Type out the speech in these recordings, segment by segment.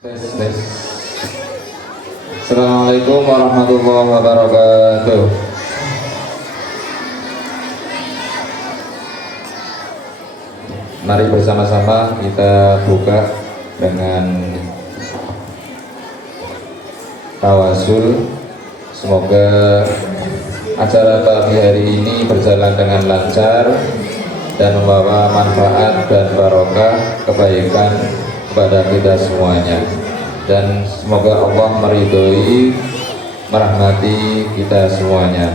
Tes, tes. Assalamualaikum warahmatullahi wabarakatuh. Mari bersama-sama kita buka dengan tawasul. Semoga acara pagi hari ini berjalan dengan lancar dan membawa manfaat dan barokah kebaikan kepada kita semuanya, dan semoga Allah meridhoi merahmati kita semuanya.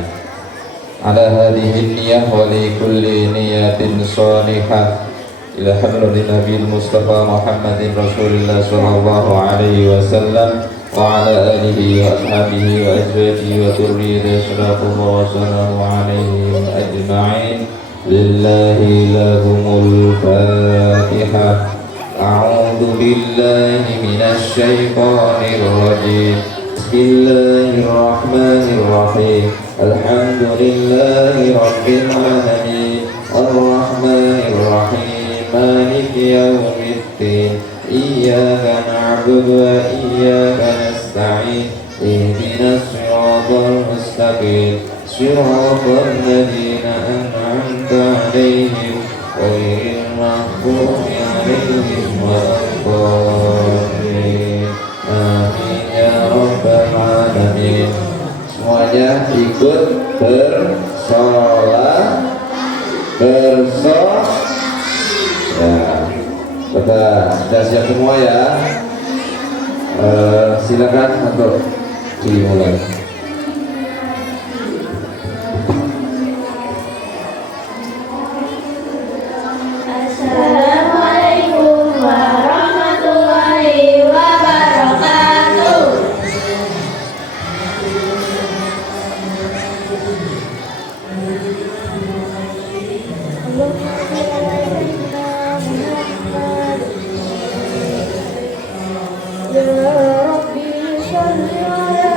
Ala hadhihi niyyah wa li kulli niyatin shalihah ila hadratin Nabil Mustafa Muhammadin Rasulillah sallallahu alaihi wasallam wa ala alihi wa ashabihi wa azwajihi wa dzurriyyatihi sallallahu wa sallamu alaihim ajma'in. Lillahi lahumul Fatihah. A'udzu billahi minasy syaithanir rajim. Bismillahirrahmanirrahim. Alhamdulillahi rabbil alamin. Arrahmanir rahim. Maliki yaumiddin. Iyyaka na'budu wa iyyaka nasta'in. Ihdinas siratal mustaqim. Siratal ladzina an'amta 'alaihim ghairil maghdubi 'alaihim waladdallin. Amin ya rabbal alamin. Semuanya ikut bersolat ya. Sudah siap semua ya. Silakan untuk dimulai. Assalamualaikum warahmatullahi wabarakatuh. Ya Rabbi sholli ala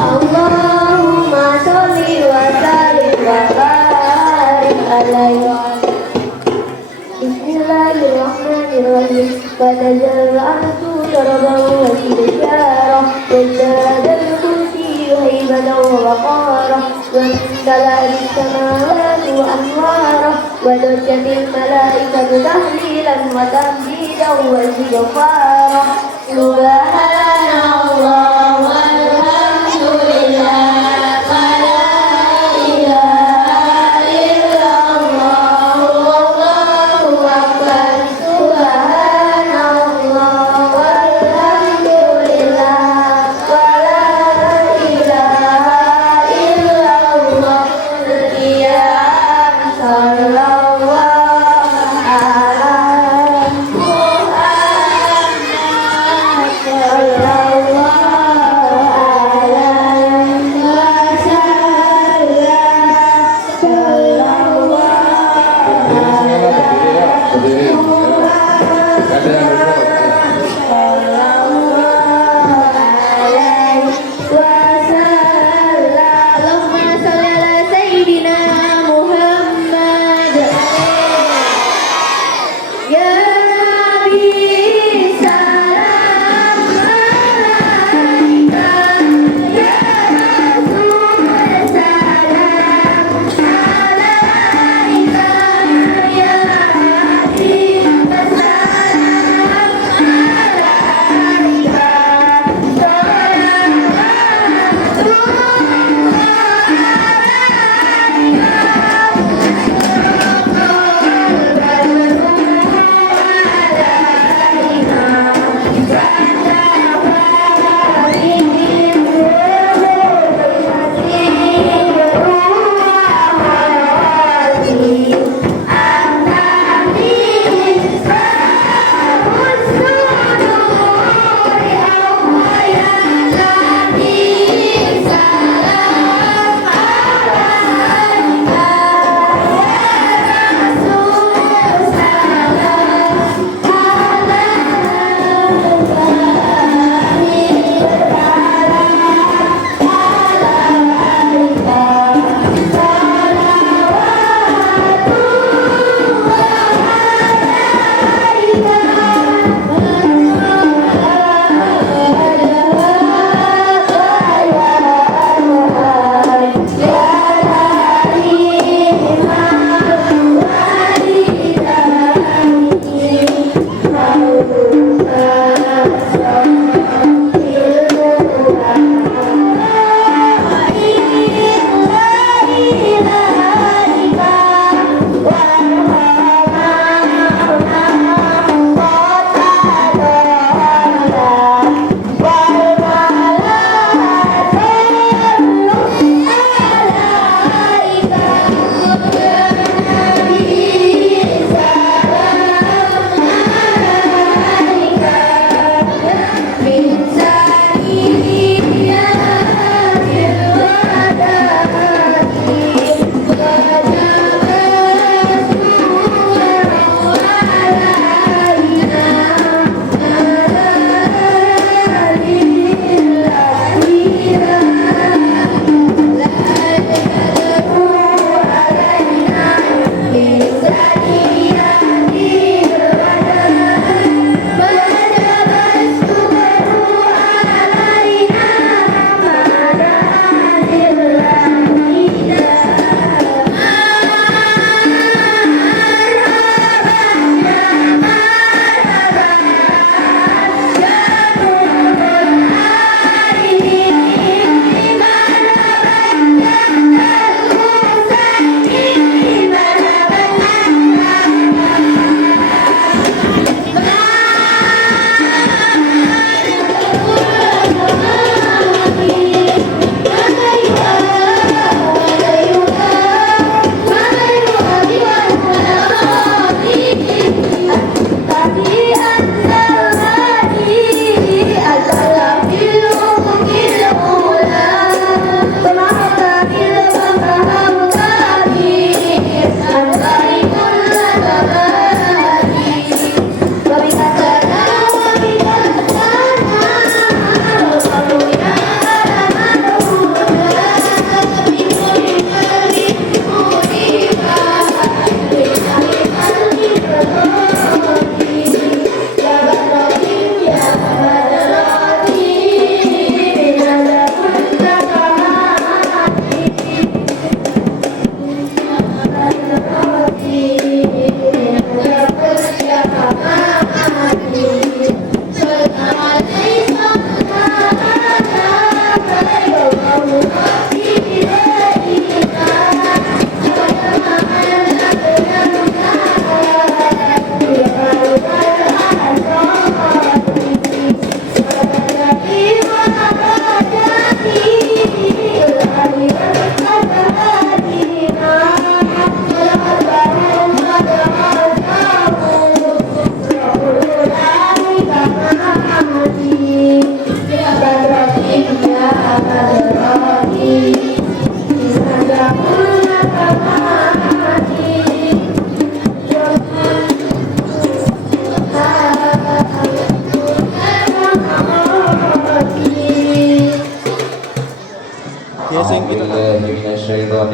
Allahumma sholli wa sallim wa barik alaihi. Bismillahirrahmanirrahim. Fatajarra'tu darban wa istijara wajada al-kursi haibatan wa waqara wa talari samawati wa anwara wa dujjatil malaikatu tahlilan wa tahdidan wa istighfara. Subhanallah walhamdulillah wa la ilaha illallah wallahu akbar. Subhanallah walhamdulillah wa la ilaha illallah. Sekian sallallahu ala Muhammad.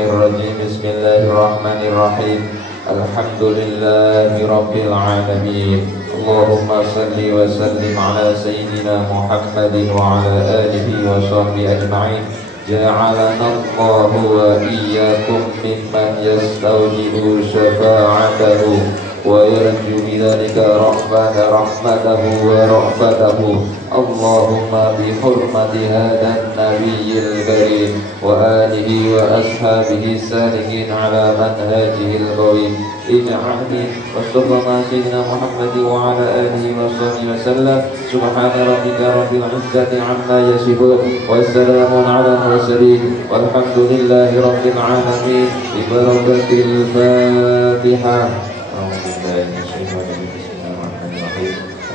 الرجيم بسم الله الرحمن الرحيم الحمد لله رب العالمين اللهم صل وسلم على سيدنا محمد وعلى آله وصحبه أجمعين جعلنا الله وإياكم ممن يستوجب شفاعته ويرجو بذلك رحمته ورأفته اللهم بحرمة هذا النبي الكريم وآله وأصحابه السالكين على منهجه القويم اجعلني وصلى سيدنا محمد وعلى آله وصحبه وسلم سبحان ربك رب العزة عما يصفون والسلام على المرسلين والحمد لله رب العالمين ببركة الفاتحة.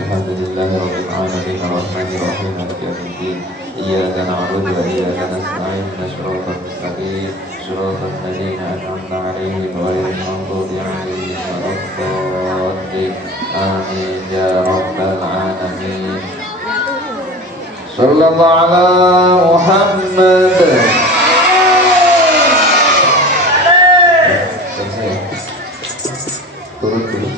الحمد لله رب العالمين الرحمن الرحيم مالك يوم الدين إياك نعبد وإياك نستعين صراط المستقيم صراط الذين أنعمت عليهم غير المغضوب عليهم ولا الضالين آمين يا رب العالمين. صلى الله على محمد. Turun dulu.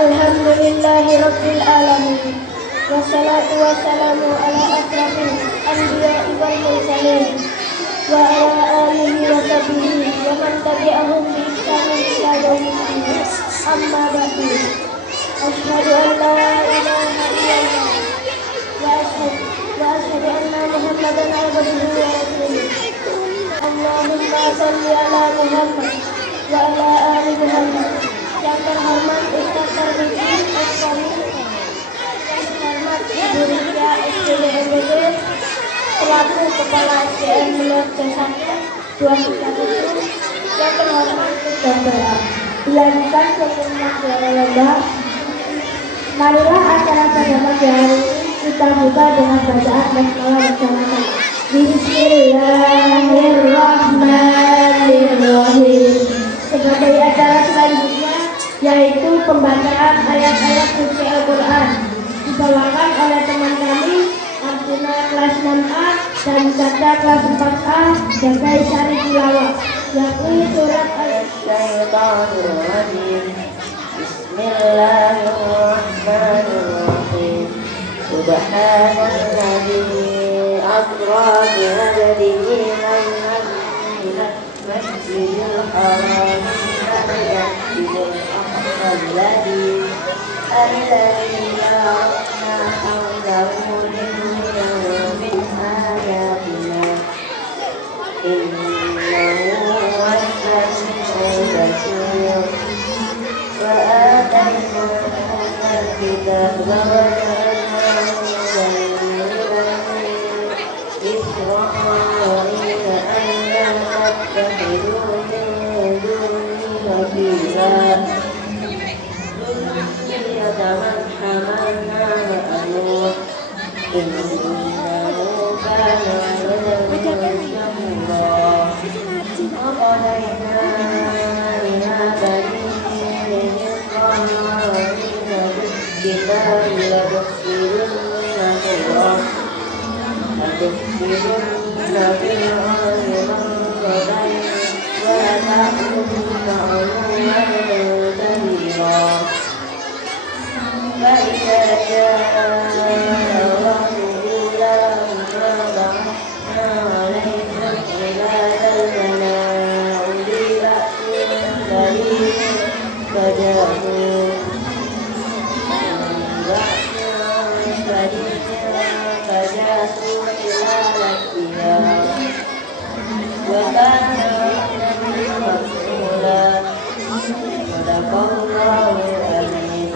Alhamdulillahi Rabbil Alamin. Wassalatu wassalamu ala asrafil anbiya'i wal mursalin wa ala alihi wa sahbihi wa man tabi'ahum bi ihsanin ila yaumiddin. Amma ba'du. Asyhadu an la ilaha illallah wa asyhadu anna Muhammadan abduhu wa rasuluh. Allahumma shalli ala Muhammad wa ala ali Muhammad. Yang terhormat Ustaz Tarbiyah Ekstami, yang terhormat Ibu Ria SPDMBD selaku Kepala SDM Menurut Jasanya 2021, yang terhormat Ustaz Bala. Dilanjutkan sebelumnya lomba. Marilah acara pada pagi hari ini kita buka dengan bacaan basmalah bersama-sama. Bismillahirrahmanirrahim. Sebagai acara selanjutnya yaitu pembacaan ayat-ayat suci Al-Quran dibawakan oleh teman kami Arjuna kelas 6A dan Chandra kelas 4A Jagai Sari Tilawah, yakni surat Al-Syaitanirrajim. Bismillahirrahmanirrahim. Subhanalladzi asra bi'abdihi laylan minal masjidil haram الذي باركنا حوله لنريه من آياتنا إنه هو السميع البصير وآتيناك الكتاب وجعلناه إسرائيل ألا تتخذوا من دوني وكيلا من حملنا مأمور إنه كان عبدا شكورا وقضينا إلى بني إسرائيل بالكتاب لتفسدن في الأرض مرتين ولتعلن علوا كبيرا. فإذا جاء وعد أولاهما بعثنا عليهم عبادا لنا أولي بأس شديد فجاءوا خلال الديار وكان مسؤولا. صدق الله العظيم.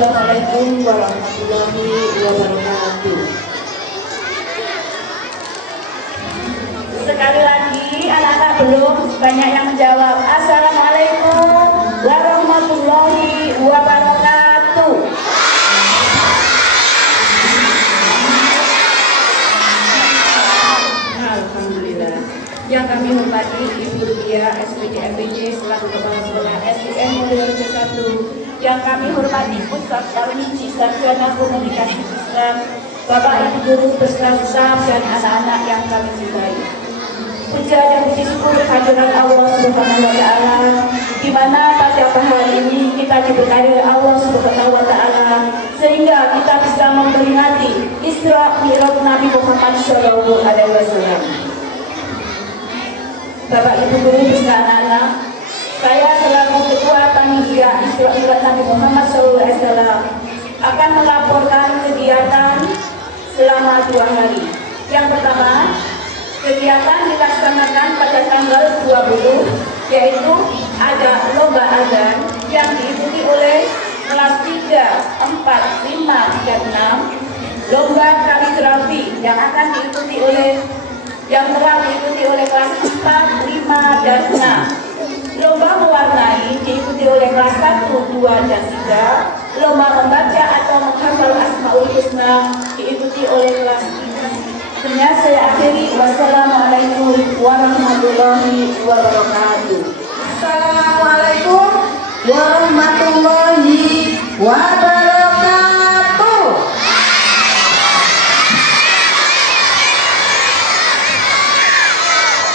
Assalamualaikum warahmatullahi wabarakatuh. Sekali lagi, anak-anak belum banyak yang menjawab. Assalamualaikum warahmatullahi wabarakatuh. Alhamdulillah. Yang kami hormati Ibu Rukia SPD MPJ selaku Kepala Sekolah SDN Mulyorejo 1. Yang kami hormati Ustaz Tarmizi Sarjana Komunikasi Islam, Bapak Ibu Guru beserta staf dan anak-anak yang kami cintai. Puja dan puji syukur kehadiran Allah Subhanahu wa taala, di mana pada hari ini kita diberkahi oleh Allah Subhanahu wa taala sehingga kita bisa memperingati Isra Mi'raj Nabi Muhammad sallallahu alaihi wasallam. Bapak Ibu Guru beserta anak-anak, saya selaku Ketua Panitia Isra Mi'raj Nabi Muhammad sallallahu alaihi wasallam akan melaporkan kegiatan selama 2 hari. Yang pertama, kegiatan dilaksanakan pada tanggal 20, yaitu ada lomba adzan yang diikuti oleh kelas 3, 4, 5, dan 6, lomba kaligrafi yang akan diikuti oleh telah diikuti oleh kelas 4, 5, dan 6. Lomba mewarnai diikuti oleh kelas 1, 2, dan 3. Lomba membaca atau menghafal Asmaul Husna diikuti oleh kelas 3. Dengan saya akhiri, wassalamualaikum warahmatullahi wabarakatuh. Assalamualaikum warahmatullahi wabarakatuh.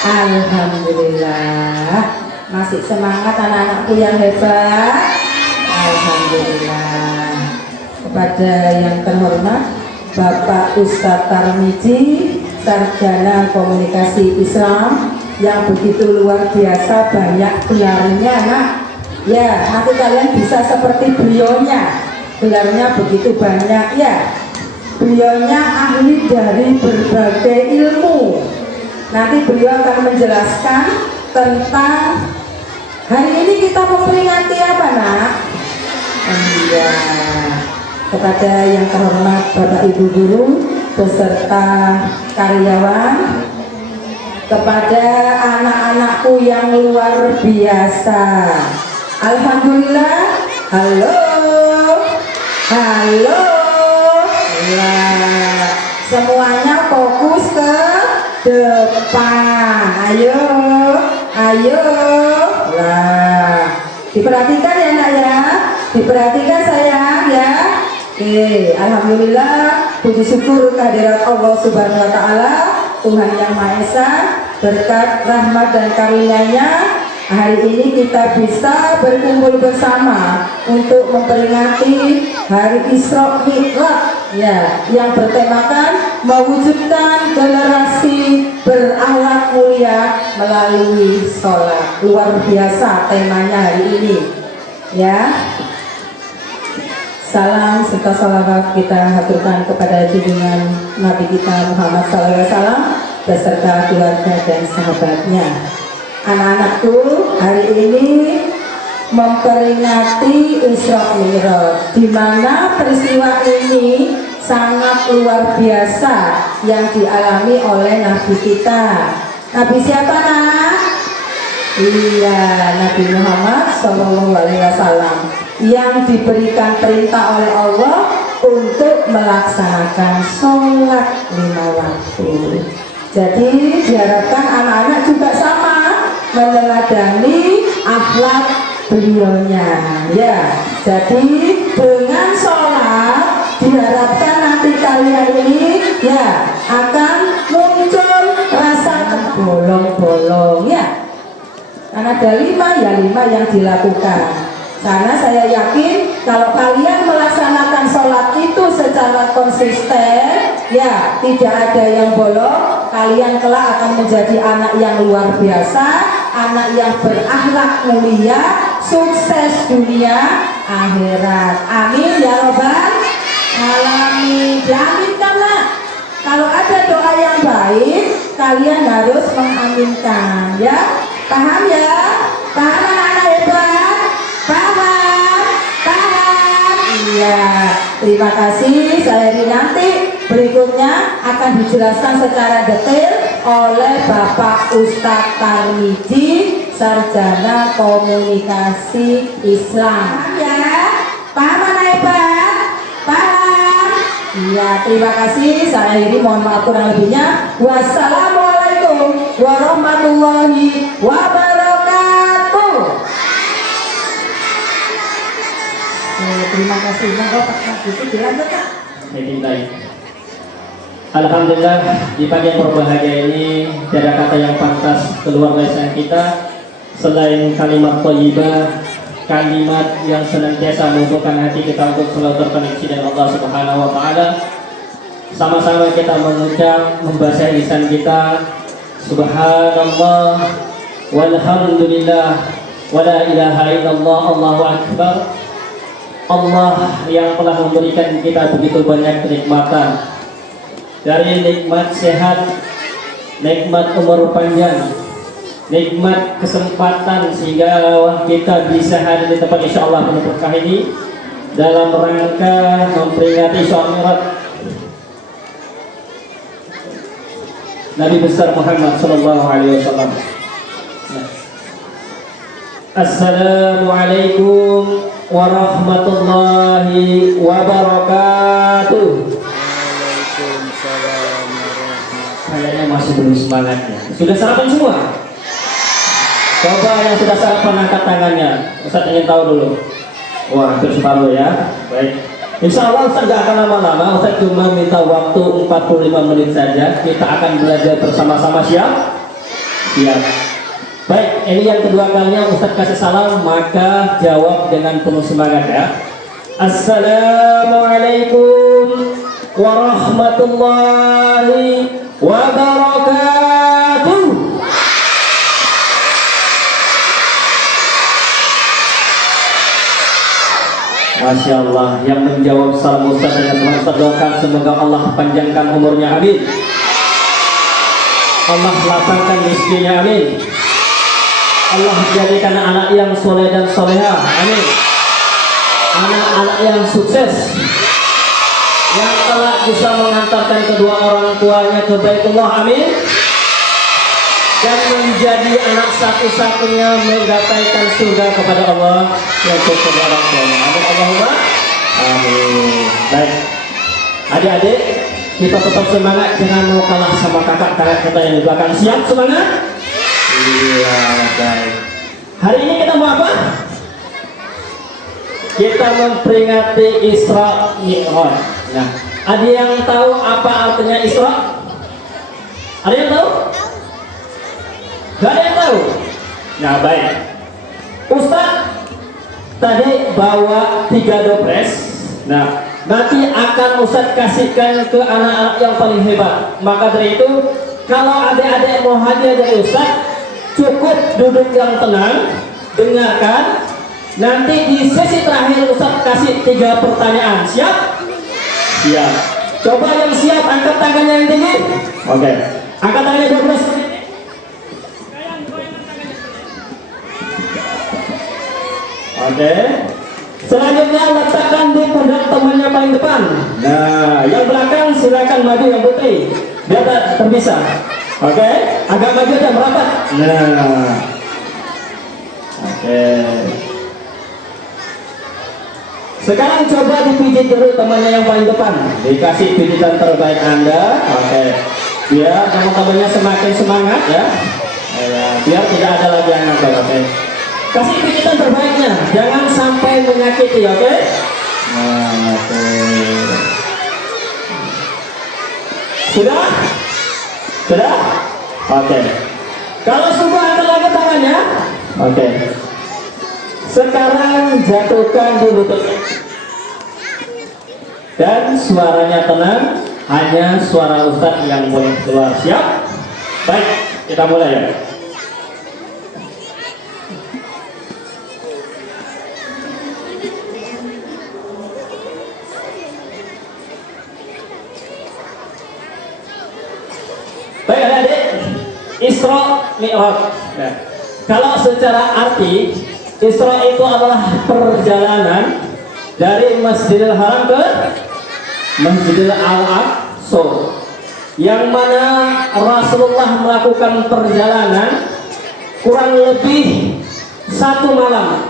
Alhamdulillah, masih semangat anak-anakku yang hebat. Alhamdulillah. Kepada yang terhormat Bapak Ustadz Tarmizi, Sarjana Komunikasi Islam yang begitu luar biasa banyak gelarnya, nak. Ya, nanti kalian bisa seperti beliaunya. Gelarnya begitu banyak, ya. Beliaunya ahli dari berbagai ilmu. Nanti beliau akan menjelaskan tentang hari ini kita memperingati apa, nak? Iya. Kepada yang terhormat Bapak Ibu Guru beserta karyawan, kepada anak-anakku yang luar biasa, alhamdulillah. Halo, halo, ya, semuanya fokus ke depan. Ayo, ayo, lah, diperhatikan ya, nak, ya, diperhatikan sayang, ya. Oke, alhamdulillah, puji syukur kehadirat Allah Subhanahu wa taala, Tuhan yang Maha Esa, berkat rahmat dan karunia-Nya hari ini kita bisa berkumpul bersama untuk memperingati hari Isra Mi'raj, ya, yang bertemakan mewujudkan generasi berakhlak mulia melalui sholat. Luar biasa temanya hari ini, ya. Salam serta salawat kita haturkan kepada junjungan Nabi kita Muhammad SAW beserta keluarga dan sahabatnya. Anak-anakku, hari ini memperingati Isra Mi'raj, di mana peristiwa ini sangat luar biasa yang dialami oleh Nabi kita. Nabi siapa, nak? Iya, Nabi Muhammad SAW yang diberikan perintah oleh Allah untuk melaksanakan sholat 5 waktu. Jadi diharapkan anak-anak juga sama meneladani akhlak beliaunya, ya. Jadi dengan sholat diharapkan nanti kalian ini, ya, akan muncul rasa bolong-bolong, ya. Karena ada 5, ya 5 yang dilakukan. Karena saya yakin kalau kalian melaksanakan sholat itu secara konsisten, ya, tidak ada yang bolong, kalian kelak akan menjadi anak yang luar biasa, anak yang berakhlak mulia, sukses dunia akhirat. Amin ya robbal alamin. Diaminkan, nak. Kalau ada doa yang baik, kalian harus mengaminkan, ya. Paham, ya? Paham, anak-anak hebat? Paham? Paham? Iya. Ya, terima kasih. Saya nanti berikutnya akan dijelaskan secara detail oleh Bapak Ustadz Tarmiji, Sarjana Komunikasi Islam. Ya, paham anak hebat? Paham? Iya, terima kasih. Saya ini mohon maaf kurang lebihnya. Wassalamualaikum warahmatullahi wabarakatuh. Terima kasih. Itu dilanjut, Kak. Alhamdulillah, di pagi yang berbahagia ini tiada kata yang pantas keluar dari lisan kita selain kalimat thayyibah, kalimat yang senantiasa menumbuhkan hati kita untuk selalu terkoneksi dengan Allah Subhanahu wa taala. Sama-sama kita mengucap, membasahi lisan kita, subhanallah walhamdulillah wala ilaha illallah, Allahu akbar. Allah yang telah memberikan kita begitu banyak kenikmatan, dari nikmat sehat, nikmat umur panjang, nikmat kesempatan sehingga kita bisa hadir di tempat insya Allah penuh berkah ini dalam rangka memperingati Isra Mi'raj Nabi besar Muhammad sallallahu alaihi wasallam. Assalamualaikum warahmatullahi wabarakatuh. Kayaknya masih belum semangatnya. Sudah sarapan semua? Coba yang sudah sarapan angkat tangannya. Ustaz ingin tahu dulu. Wah, hampir separuh ya. Baik. Insya Allah Ustaz gak akan lama-lama. Ustaz cuma minta waktu 45 menit saja. Kita akan belajar bersama-sama, siap? Siap. Baik, ini yang kedua kalinya Ustaz kasih salam, maka jawab dengan penuh semangat ya. Assalamualaikum warahmatullahi wabarakatuh. Masya Allah, yang menjawab salam Ustaz dengan teman Ustaz doakan semoga Allah panjangkan umurnya, amin. Allah lapangkan rezekinya, amin. Allah jadikan anak yang soleh dan soleha, amin. Anak-anak yang sukses, yang telah bisa mengantarkan kedua orang tuanya ke Baitullah, amin. Dan menjadi anak satu-satunya menggapaikan surga kepada Allah yang kedua orang tuanya, amin. Allahumma amin. Baik, adik-adik, kita tetap semangat, jangan mau kalah sama kakak-kakak kita yang di belakang. Siap semangat? Iya, baik. Hari ini kita mau apa? Kita memperingati Isra Mi'raj. Nah, ada yang tahu apa artinya Isra? Ada yang tahu? Gak ada yang tahu? Nah, baik. Ustaz tadi bawa 3 dopres. Nah, nanti akan Ustaz kasihkan ke anak-anak yang paling hebat. Maka dari itu, kalau adik-adik mau hadiah dari Ustaz, cukup duduk yang tenang, dengarkan. Nanti di sesi terakhir Ustaz kasih 3 pertanyaan. Siap? Siap. Coba yang siap angkat tangannya yang tinggi. Oke. Angkat tangannya 12. Oke. Selanjutnya letakkan di pundak temannya paling depan. Nah, yang belakang silakan maju yang putih, biar terpisah. Oke, agak maju dan merapat. Nah, oke. Sekarang coba dipijit dulu temannya yang paling depan. Dikasih pijitan terbaik Anda. Oke. Biar teman-temannya semakin semangat ya. Biar tidak ada lagi yang ngangkat. Oke. Kasih pijitan terbaiknya, jangan sampai menyakiti, oke? Nah, oke. Sudah? Sudah? Oke. Kalau semua angkat lagi tangannya, oke. Sekarang jatuhkan di lututnya. Dan suaranya tenang, hanya suara Ustadz yang boleh keluar. Siap? Baik, kita mulai ya. Baik adik-adik, Isra Mi'raj. Nah, kalau secara arti, Isra itu adalah perjalanan dari Masjidil Haram ke Masjidil Al-Aqsa, yang mana Rasulullah melakukan perjalanan kurang lebih 1 malam.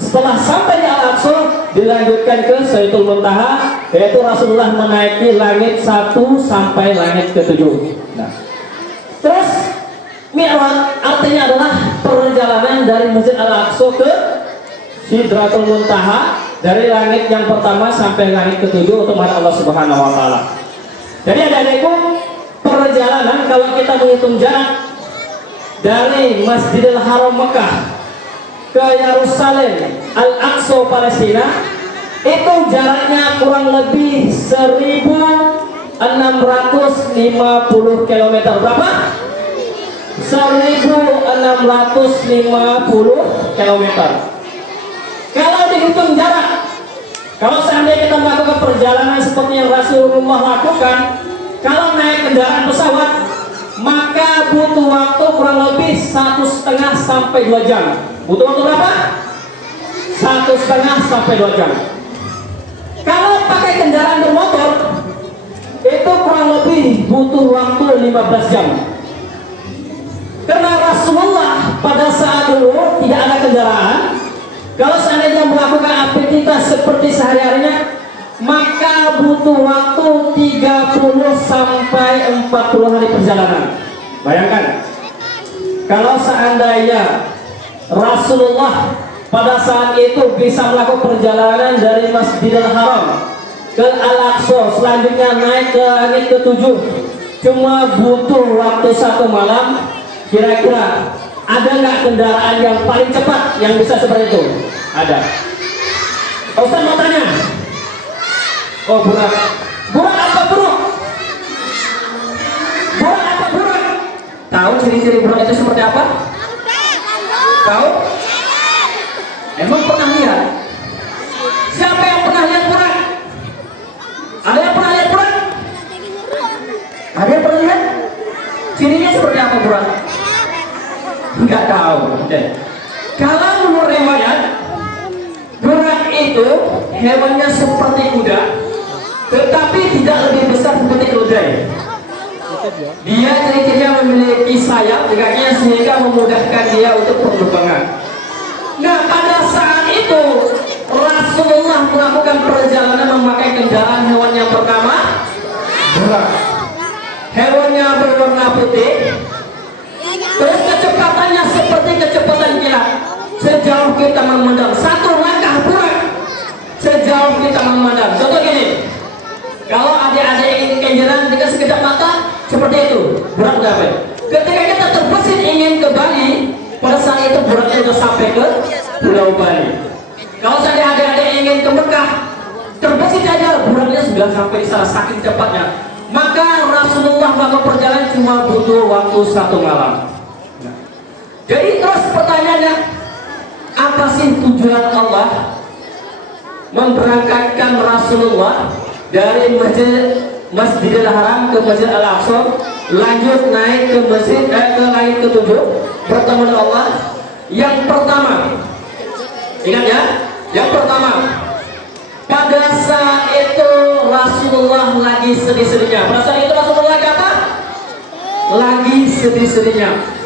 Setelah sampai di Al-Aqsa, dilanjutkan ke Sidratul Muntaha, yaitu Rasulullah menaiki langit 1 sampai langit ke-7. Nah, terus Mi'raj artinya adalah perjalanan dari Masjid Al-Aqsa ke Sidratul Muntaha, dari langit yang pertama sampai langit ke-7 untuk menghadap Allah Subhanahu wa taala. Jadi adik-adikku, perjalanan kalau kita menghitung jarak dari Masjidil Haram Mekah ke Yerusalem Al-Aqsa Palestina, itu jaraknya kurang lebih 1650 km. Berapa? 1650 km. Kalau dihitung jarak, kalau seandainya kita melakukan perjalanan seperti yang Rasulullah lakukan, kalau naik kendaraan pesawat, maka butuh waktu kurang lebih 1,5 sampai 2 jam. Butuh waktu berapa? 1,5 sampai 2 jam. Kalau pakai kendaraan bermotor, itu kurang lebih butuh waktu 15 jam. Karena Rasulullah pada saat dulu tidak ada kendaraan. Kalau seandainya melakukan aktivitas seperti sehari-harinya, maka butuh waktu 30 sampai 40 hari perjalanan. Bayangkan, kalau seandainya Rasulullah pada saat itu bisa melakukan perjalanan dari Masjidil Haram ke Al-Aqsa, selanjutnya naik ke langit ke-7, cuma butuh waktu 1 malam, kira-kira ada nggak kendaraan yang paling cepat yang bisa seperti itu? Ada. Ustaz mau tanya. Oh, burak. Burak apa buruk? Burak apa buruk? Tahu ciri-ciri burak itu seperti apa? Tahu? Emang pernah lihat? Siapa yang pernah lihat burak? Ada yang pernah lihat burak? Ada yang pernah lihat? Cirinya seperti apa burak? Enggak tahu. Okay. Kalau menurut riwayat, burak itu hewannya seperti kuda, tetapi tidak lebih besar seperti keledai. Dia ciri-cirinya memiliki sayap di kakinya sehingga memudahkan dia untuk penerbangan. Nah, pada saat itu Rasulullah melakukan perjalanan memakai kendaraan hewan yang pertama, burak. Hewannya berwarna putih. Terus kecepatannya seperti kecepatan kilat. Sejauh kita memandang, 1 langkah burak sejauh kita memandang. Contoh gini, kalau adik-adik ingin kejaran dengan sekejap mata, seperti itu burak udah apa? Ketika kita terbesit ingin ke Bali, pada saat itu buraknya sudah sampai ke Pulau Bali. Kalau saya adik-adik ingin ke Mekah, terbesit aja buraknya sudah sampai di sana, saking cepatnya. Maka Rasulullah melakukan perjalanan cuma butuh waktu 1 malam. Jadi terus pertanyaannya, apa sih tujuan Allah memberangkatkan Rasulullah dari Masjidil Haram ke Masjid Al-Aqsa, lanjut naik ke ke langit ke-7 bertemu dengan Allah? Yang pertama, ingat ya, yang pertama, pada saat itu Rasulullah lagi sedih-sedihnya. Pada saat itu Rasulullah lagi apa? Lagi sedih-sedihnya.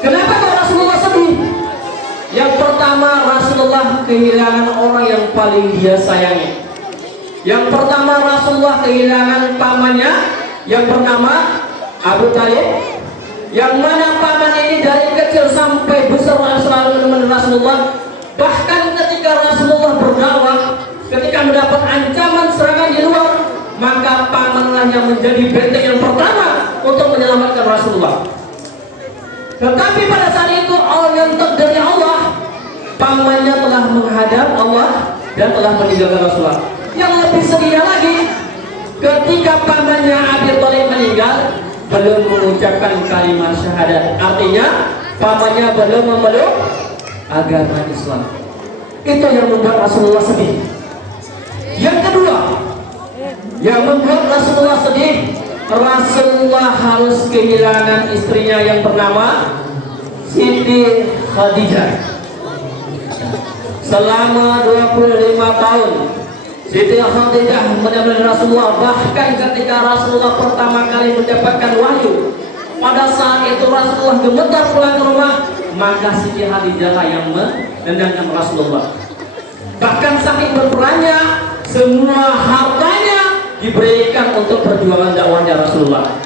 Kenapa kok Rasulullah sedih? Yang pertama, Rasulullah kehilangan orang yang paling dia sayangi. Yang pertama, Rasulullah kehilangan pamannya yang bernama Abu Talib, yang mana paman ini dari kecil sampai besar selalu menemani Rasulullah. Bahkan ketika Rasulullah berdakwah, ketika mendapat ancaman serangan di luar, maka pamanlah yang menjadi benteng yang pertama untuk menyelamatkan Rasulullah. Tetapi pada saat itu yang dari Allah, pamannya telah menghadap Allah dan telah meninggalkan Rasulullah. Yang lebih sedihnya lagi, ketika pamannya Abi Thalib meninggal, belum mengucapkan kalimat syahadat. Artinya pamannya belum memeluk agama Islam. Itu yang membuat Rasulullah sedih. Yang kedua, yang membuat Rasulullah sedih, Rasulullah harus kehilangan istrinya yang bernama Siti Khadijah. selama 25 tahun. Siti Khadijah menemani Rasulullah, bahkan ketika Rasulullah pertama kali mendapatkan wahyu, pada saat itu Rasulullah gemetar pulang ke rumah, maka Siti Khadijah yang menendangkan Rasulullah. Bahkan saking berperannya, semua hartanya diberikan untuk perjuangan dakwahnya Rasulullah.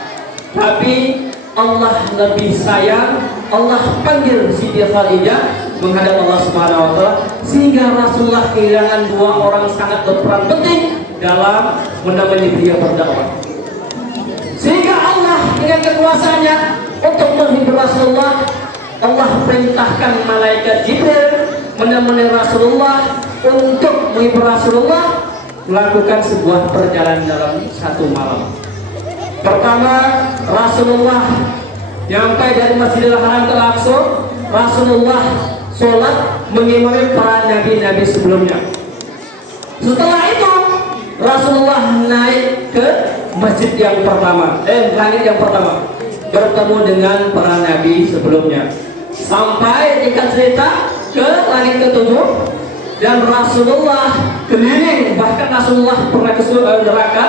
Tapi Allah lebih sayang, Allah panggil Siti Khadijah menghadap Allah Subhanahu wa taala, sehingga Rasulullah kehilangan dua orang sangat berperan penting dalam menemani beliau berdakwah. Sehingga Allah dengan kekuasaannya untuk menghibur Rasulullah, Allah perintahkan malaikat Jibril menemani Rasulullah untuk menghibur Rasulullah melakukan sebuah perjalanan dalam satu malam. Pertama, Rasulullah sampai dari Masjidil Haram ke Al-Aqsa, Rasulullah sholat mengimami para nabi-nabi sebelumnya. Setelah itu Rasulullah naik ke masjid yang pertama, langit yang pertama, bertemu dengan para nabi sebelumnya, sampai tingkat cerita ke langit ketujuh. Dan Rasulullah keliling, bahkan Rasulullah pernah ke neraka,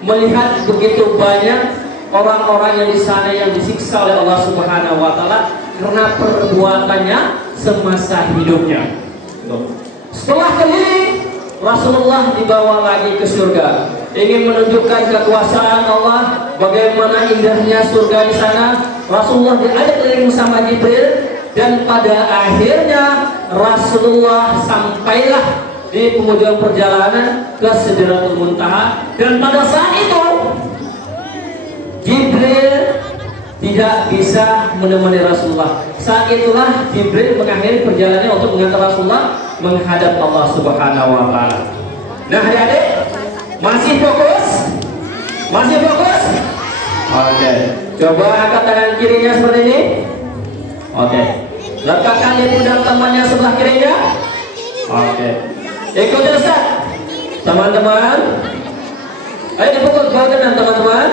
melihat begitu banyak orang-orang yang di sana yang disiksa oleh Allah Subhanahu wa taala karena perbuatannya semasa hidupnya. Setelah keliling, Rasulullah dibawa lagi ke surga, ingin menunjukkan kekuasaan Allah, bagaimana indahnya surga di sana. Rasulullah diajak keliling sama Jibril, dan pada akhirnya Rasulullah sampailah di penghujung perjalanan ke Sidratul Muntaha. Dan pada saat itu Jibril tidak bisa menemani Rasulullah. Saat itulah Jibril mengakhiri perjalanannya untuk mengantar Rasulullah menghadap Allah Subhanahu wa taala. Nah, adik-adik, masih fokus? Masih fokus? Oke. Coba angkat tangan kirinya seperti ini. Oke. Letakkan di pundak temannya sebelah kirinya. Oke. Ikuti Ustaz. Teman-teman. Ayo dipukul ke badan teman-teman.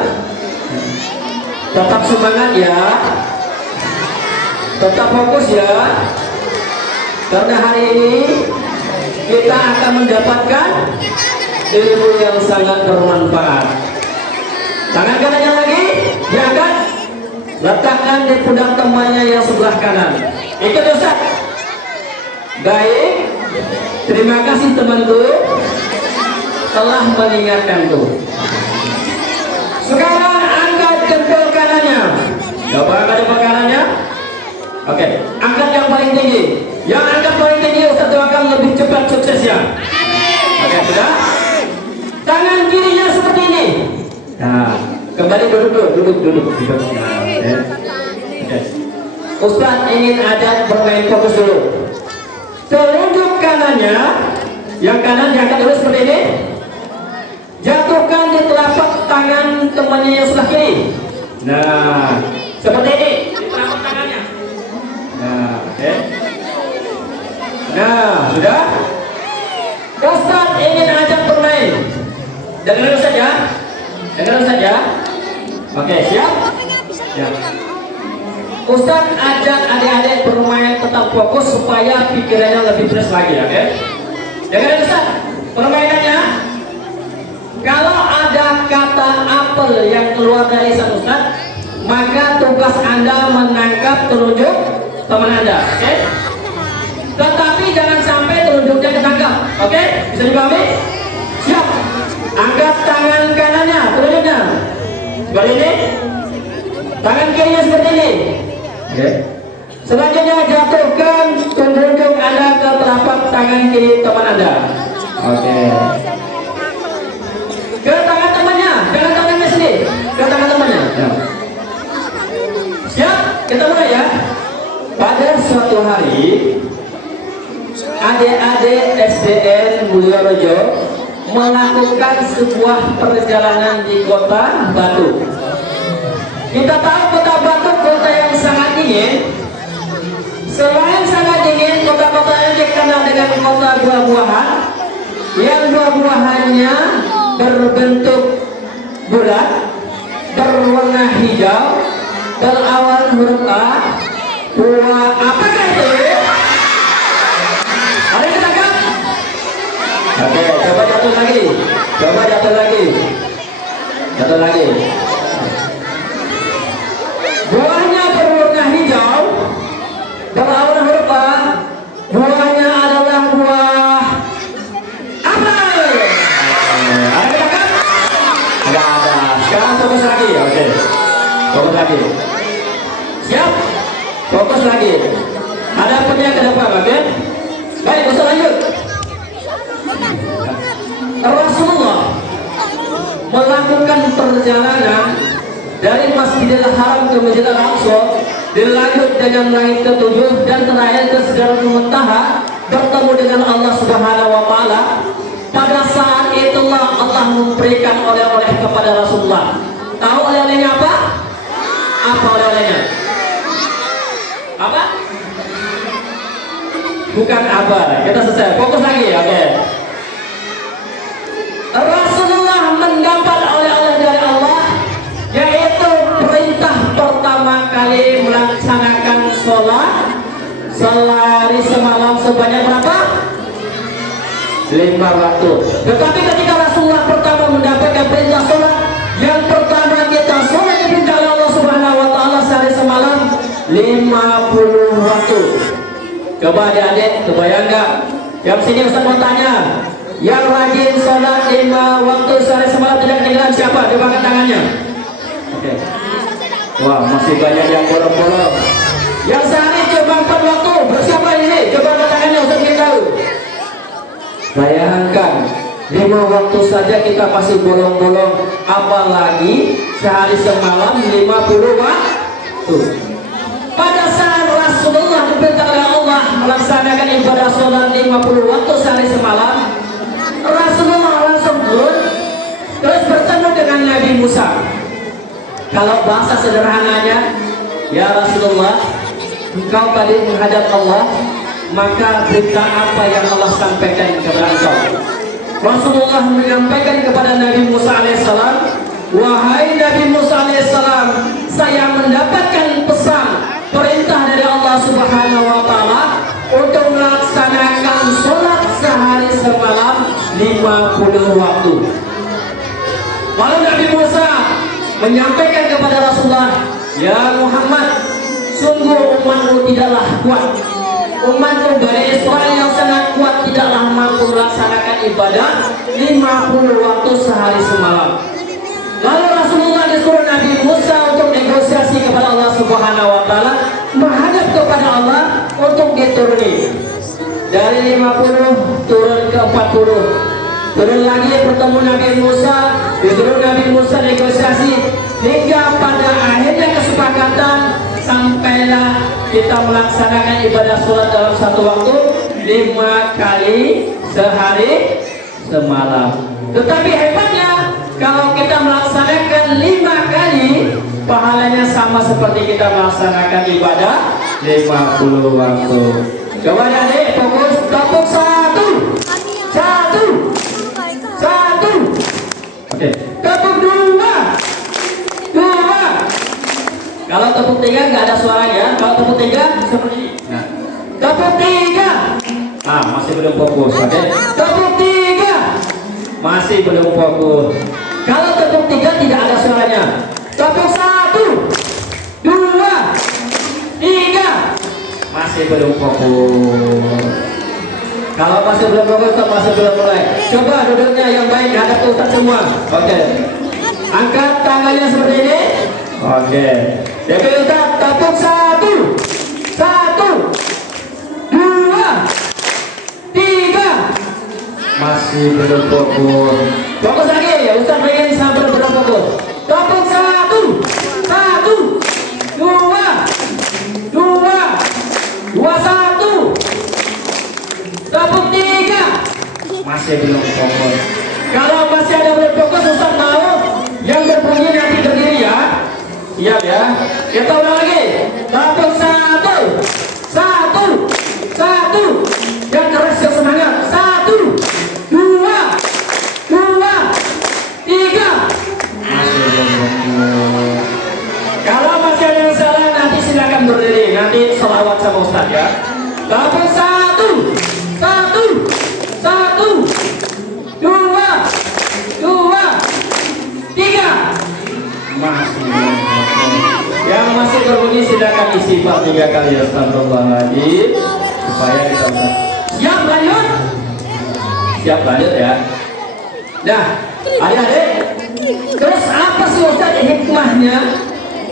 Tetap semangat ya. Tetap fokus ya. Karena hari ini kita akan mendapatkan ilmu yang sangat bermanfaat. Tangan kanannya lagi diangkat, letakkan di pundak temannya yang sebelah kanan. Ikut Ustaz. Baik. Terima kasih temanku telah mengingatkanku. Sekarang angkat jempol kanannya. Coba angkat jempol kanannya. Oke, angkat yang paling tinggi. Yang angkat paling tinggi Ustaz doakan lebih cepat suksesnya. Oke, sudah. Tangan kirinya seperti ini. Nah, kembali duduk. Nah, oke. Ustaz ingin ajak bermain fokus dulu. Telunjuk kanannya, yang kanan diangkat dulu seperti ini. Jatuhkan di telapak tangan temannya yang sebelah kiri. Nah, seperti ini di telapak tangannya. Nah, oke. Nah, sudah. Ustaz ingin ajak bermain. Dengar saja. Dengar saja. Oke, siap? Siap. Ustaz ajak adik-adik bermain tetap fokus supaya pikirannya lebih fresh lagi, oke? Dengar Ustaz, permainannya. Kalau ada kata apel yang keluar dari sang Ustaz, maka tugas Anda menangkap telunjuk teman Anda, oke? Tetapi jangan sampai telunjuknya ketangkap, oke? Bisa dipahami? Siap. Angkat tangan kanannya, telunjuknya seperti ini. Tangan kirinya seperti ini. Oke. Selanjutnya jatuhkan telunjuk Anda ke telapak tangan kiri teman Anda. Oke. Ke tangan temannya, jangan tangannya sendiri. Ke tangan temannya. Ya. Siap? Kita mulai ya. Pada suatu hari, adik-adik SDN Mulyorejo melakukan sebuah perjalanan di kota Batu. Kita tahu kota Batu kota yang sangat dingin. Selain sangat dingin, kota-kota yang dikenal dengan kota buah-buahan, yang buah-buahannya berbentuk bulat, berwarna hijau, berawal huruf A. Buah apakah itu? Ada yang ketangkap? jatuh lagi. Jatuh lagi. Buahnya berwarna hijau, berwarna huruf A. Buahnya adalah buah apa? Ada katakan? Enggak ada. Sekarang fokus lagi. Oke. Fokus lagi. Siap? Fokus lagi. Ada punya ke depan, oke? Baik, bisa lanjut. Rasulullah melakukan perjalanan dari Masjidil Haram ke Masjidil Aqsa, dilanjut dengan langit ketujuh dan terakhir ke Sidratul Muntaha, bertemu dengan Allah Subhanahu wa taala. Pada saat itulah Allah memberikan oleh-oleh kepada Rasulullah. Tahu oleh-olehnya apa? Apa oleh-olehnya? Apa? Bukan apa. Kita selesai. Fokus lagi, oke. Rasulullah mendapat oleh-oleh dari Allah, yaitu perintah pertama kali melaksanakan sholat sehari semalam sebanyak berapa? 5 waktu. Tetapi ketika Rasulullah pertama mendapatkan perintah sholat, yang pertama kita sholat diperintah oleh Allah Subhanahu wa taala sehari semalam 50 waktu. Coba adik-adik, kebayang nggak? Yang sini Ustaz mau tanya, yang rajin sholat 5 waktu sehari semalam tidak ketinggalan siapa? Coba angkat tangannya. Oke. Wah, masih banyak yang bolong-bolong. Yang sehari coba 4 waktu, bersiapa ini? Coba angkat tangannya, Ustaz ingin tahu. Bayangkan 5 waktu saja kita masih bolong-bolong, apalagi sehari semalam 50 waktu. Pada saat Rasulullah diperintah oleh Allah melaksanakan ibadah sholat 50 waktu sehari semalam, Rasulullah langsung turun terus bertemu dengan Nabi Musa. Kalau bahasa sederhananya, ya Rasulullah, engkau tadi menghadap Allah, maka berita apa yang Allah sampaikan kepada engkau? Rasulullah menyampaikan kepada Nabi Musa alaihissalam, wahai Nabi Musa alaihissalam, saya mendapatkan pesan perintah dari Allah Subhanahu wa taala untuk melaksanakan sholat sehari semalam 50 waktu. Lalu Nabi Musa menyampaikan kepada Rasulullah, ya Muhammad, sungguh umatmu tidaklah kuat. Umatmu Bani Israel yang sangat kuat tidaklah mampu melaksanakan ibadah 50 waktu sehari semalam. Lalu Rasulullah disuruh Nabi Musa untuk negosiasi kepada Allah Subhanahu wa taala, menghadap kepada Allah untuk dituruni. Dari 50 turun ke 40. Turun lagi bertemu Nabi Musa, disuruh Nabi Musa negosiasi hingga pada akhirnya kesepakatan sampailah kita melaksanakan ibadah sholat dalam satu waktu 5 kali sehari semalam. Tetapi hebatnya, kalau kita melaksanakan 5 kali, pahalanya sama seperti kita melaksanakan ibadah 50 waktu. Coba adik fokus, tepuk 1, 1, 1. Oke, tepuk 2, 2. Kalau tepuk 3 nggak ada suaranya. Kalau tepuk 3 seperti ini. Nah, tepuk 3. Ah, masih belum fokus. Oke, tepuk 3. Masih belum fokus. Kalau tepuk 3 tidak ada suaranya. Tepuk 1, 2, 3. Masih belum fokus. Kalau masih belum fokus, masih belum mulai. Coba duduknya yang baik, hadap Ustaz semua. Oke. Angkat tangannya seperti ini. Oke. Jadi Ustaz, tepuk 1, 1, 2, 3. Masih belum fokus. Fokus lagi ya, Ustaz pengen sampai belum fokus. Tepuk 1, 1, 2, 2, 1. Tepuk 3. Masih belum fokus. Kalau masih ada belum fokus, Ustaz mau yang berbunyi nanti berdiri ya. Siap ya. Kita ulang lagi. Tepuk 1, 1, 1. Yang keras, yang semangat. 1, 2, 2, 3. Masih belum fokus. Kalau masih ada yang salah, nanti silakan berdiri. Nanti selawat sama Ustaz ya. Tepuk 1, 1, 1, 2, 2. 3 masih belum. Yang masih berbunyi silakan istighfar 3 kali astagfirullahaladzim supaya kita siap lanjut. Siap lanjut ya. Nah, adik-adik, terus apa sih Ustaz hikmahnya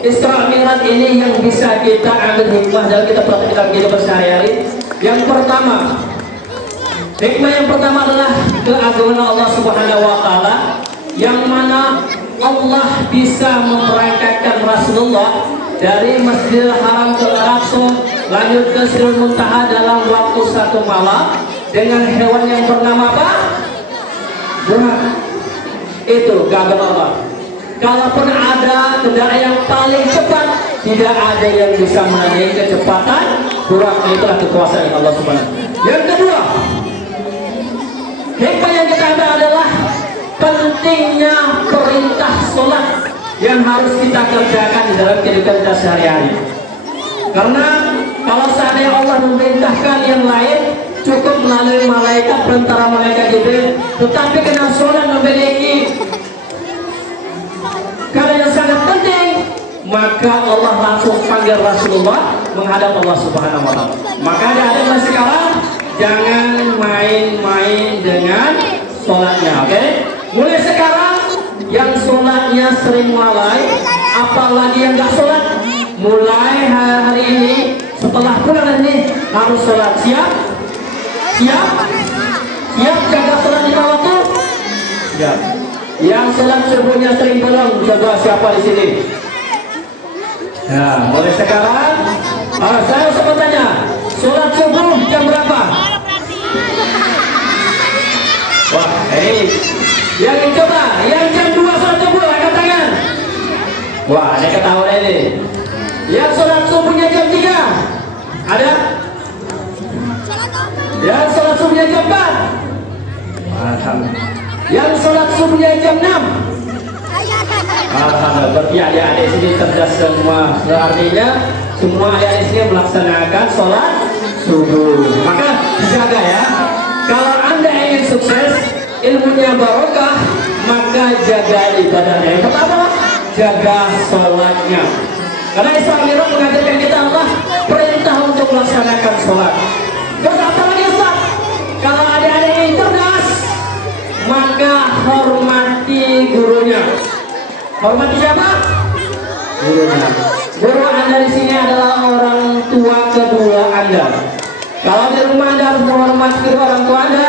Isra Mi'raj ini yang bisa kita ambil hikmah dalam kita praktek dalam kehidupan sehari-hari? Yang pertama, hikmah yang pertama adalah keagungan Allah Subhanahu wa taala, yang mana Allah bisa memberangkatkan Rasulullah dari Masjidil Haram ke Al-Aqsa lanjut ke Sidratul Muntaha dalam waktu 1 malam dengan hewan yang bernama apa? Burak. Itu keagungan Allah. Kalaupun ada kendaraan yang paling cepat, tidak ada yang bisa menandingi kecepatan Burak. Itulah kekuasaan Allah Subhanahu. Yang kedua, hikmah yang kita ambil adalah pentingnya perintah sholat yang harus kita kerjakan di dalam kehidupan kita sehari-hari. Karena kalau seandainya Allah memerintahkan yang lain cukup melalui malaikat, perantara malaikat Jibril, tetapi karena sholat memiliki karena yang sangat penting, maka Allah langsung panggil Rasulullah menghadap Allah Subhanahu wa taala. Maka ada sekarang jangan main-main dengan sholatnya, oke? Mulai sekarang yang sholatnya sering lalai, apalagi yang nggak sholat, mulai hari ini setelah pulang ini harus sholat. Siap? Siap? Siap jaga sholat 5 waktu? Siap. Yang sholat subuhnya sering bolong, coba siapa di sini? Nah, mulai sekarang, saya sempat tanya, sholat subuh jam berapa? Wah, yang coba, yang jam 2 sholat subuh, angkat tangan. Wah, ada ketahuan ini. Yang sholat subuhnya jam 3, ada? Yang sholat subuhnya jam 4, alhamdulillah. Yang sholat subuhnya jam 6, alhamdulillah. Berarti adik-adik sini cerdas semua. Artinya semua adik-adik sini melaksanakan sholat subuh. Maka jaga ya. Kalau anda ingin sukses, ilmunya barokah, maka jaga ibadahnya. Yang pertama, jaga sholatnya. Karena Isra Mi'raj mengajarkan kita Allah perintah untuk melaksanakan sholat. Terus apa lagi Ustaz? Kalau adik-adik ingin cerdas, maka hormati gurunya. Hormati siapa? Gurunya. Guru anda di sini adalah orang tua kedua anda. Kalau di rumah anda harus menghormati kedua orang tua anda,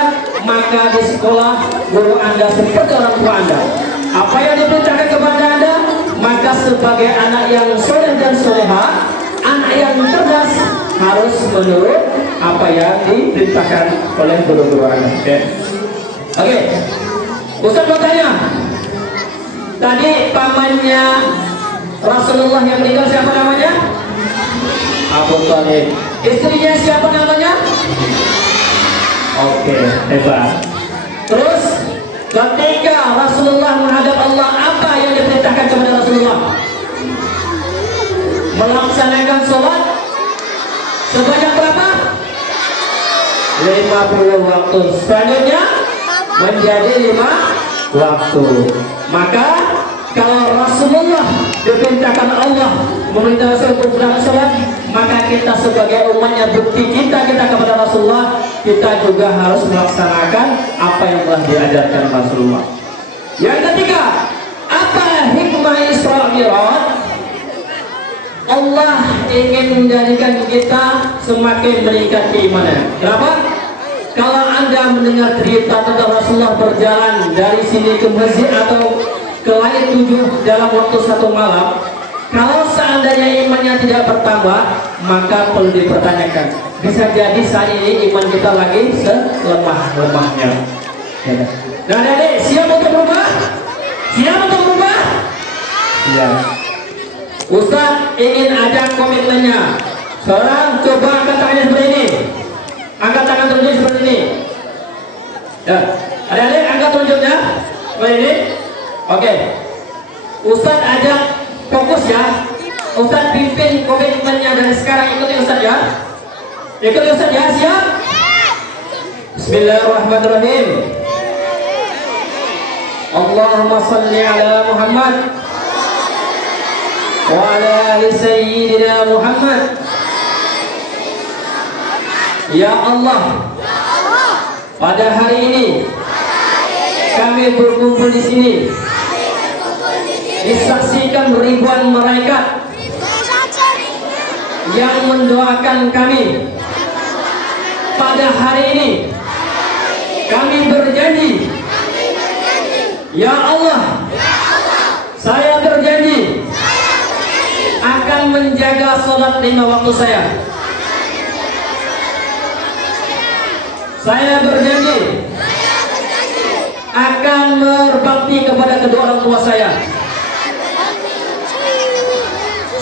maka di sekolah guru anda seperti orang tua anda. Apa yang diperintahkan kepada anda, maka sebagai anak yang soleh dan soleha, anak yang cerdas, harus menurut apa yang diperintahkan oleh guru-guru anda. Oke. Ustaz mau tanya, tadi pamannya Rasulullah yang meninggal siapa namanya? Abu Thalib. Istrinya siapa namanya? Oke, hebat. Terus ketika Rasulullah menghadap Allah, apa yang diperintahkan kepada Rasulullah? Melaksanakan sholat sebanyak berapa? 50 waktu. Selanjutnya menjadi 5 waktu. Maka kalau Rasulullah diperintahkan Allah memerintah Rasul untuk sholat, maka kita sebagai umatnya, bukti kita kepada Rasulullah, kita juga harus melaksanakan apa yang telah diajarkan Rasulullah. Yang ketiga, apa hikmah Isra Mi'raj? Allah ingin menjadikan kita semakin meningkat keimanan. Kenapa? Kalau anda mendengar cerita tentang Rasulullah berjalan dari sini ke masjid atau ke langit 7 dalam waktu 1 malam, kalau seandainya imannya tidak bertambah, maka perlu dipertanyakan. Bisa jadi saat ini iman kita lagi selemah-lemahnya. Nah, adik, siap untuk berubah? Siap untuk berubah? Siap. Ustaz ingin ajak komitmennya. Sekarang coba angkat tangannya seperti ini. Angkat tangan tunjuk seperti ini. Ya, adik-adik angkat tunjuknya seperti ini. Oke. Ustaz ajak fokus ya. Ustaz pimpin komitmennya dari sekarang. Ikuti Ustaz ya. Ikuti Ustaz ya. Siap? Bismillahirrahmanirrahim. Allahumma salli ala Muhammad wa ala ali sayyidina Muhammad. Ya Allah, pada hari ini kami berkumpul di sini, disaksikan ribuan malaikat yang mendoakan kami. Pada hari ini kami berjanji, ya Allah, saya berjanji akan menjaga sholat 5 waktu saya. Saya berjanji akan berbakti kepada kedua orang tua saya.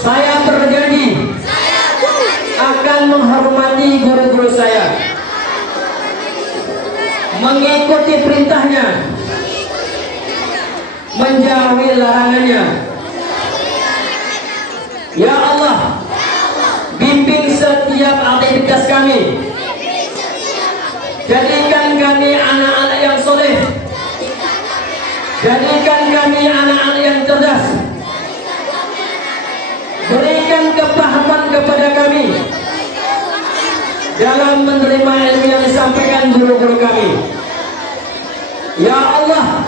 Saya berjanji akan menghormati guru-guru saya, mengikuti perintahnya, menjauhi larangannya. Ya Allah, bimbing setiap aktivitas kami. Jadikan kami anak-anak yang soleh. Jadikan kami anak-anak yang cerdas. Berikan kepahaman kepada kami dalam menerima ilmu yang disampaikan guru-guru kami. Ya Allah,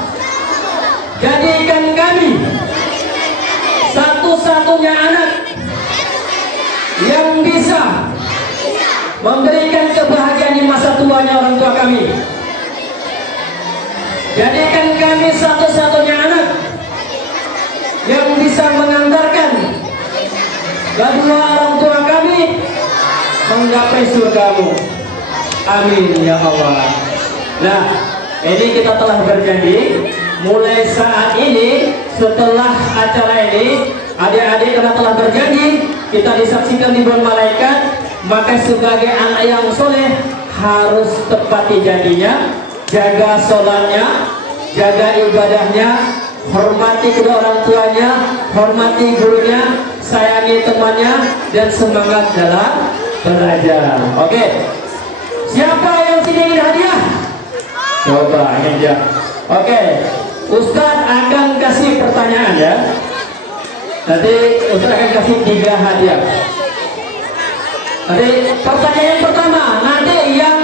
jadikan kami satu-satunya anak yang bisa memberikan kebahagiaan di masa tuanya orang tua kami. Jadikan kami satu-satunya anak yang bisa mengantarkan kedua orang tua kami menggapai surgamu. Amin ya Allah. Nah, ini kita telah berjanji mulai saat ini, setelah acara ini, adik-adik karena telah berjanji, kita disaksikan ribuan malaikat, maka sebagai anak yang soleh harus tepati janjinya, jaga sholatnya, jaga ibadahnya, hormati kedua orang tuanya, hormati gurunya, sayangi temannya, dan semangat dalam belajar. Oke, siapa yang sini ingin hadiah? Coba ini dia. Oke, Ustadz akan kasih pertanyaan ya. Nanti Ustadz akan kasih 3 hadiah. Nanti pertanyaan yang pertama, nanti yang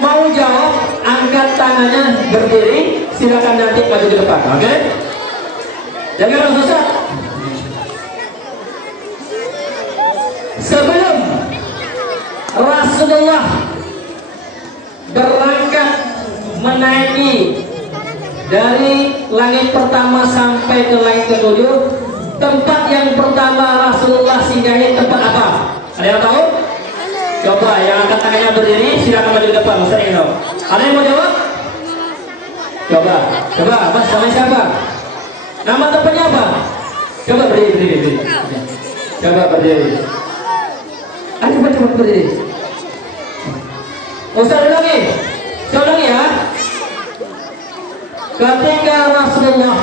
mau jawab angkat tangannya berdiri, silakan nanti maju ke depan. Oke? Jangan susah. Sebelum Rasulullah berangkat menaiki dari langit pertama sampai ke langit ke-7, tempat yang pertama Rasulullah singgahi tempat apa? Ada yang tahu? Coba yang angkat tangannya berdiri, silakan maju ke depan. Ustaz ingin tahu. Ada yang mau jawab? Coba, Mas, namanya siapa? Nama tempatnya apa? Coba berdiri. Coba berdiri. Ayo coba berdiri. Ustaz ulangi. Saya ulangi ya. Ketika Rasulullah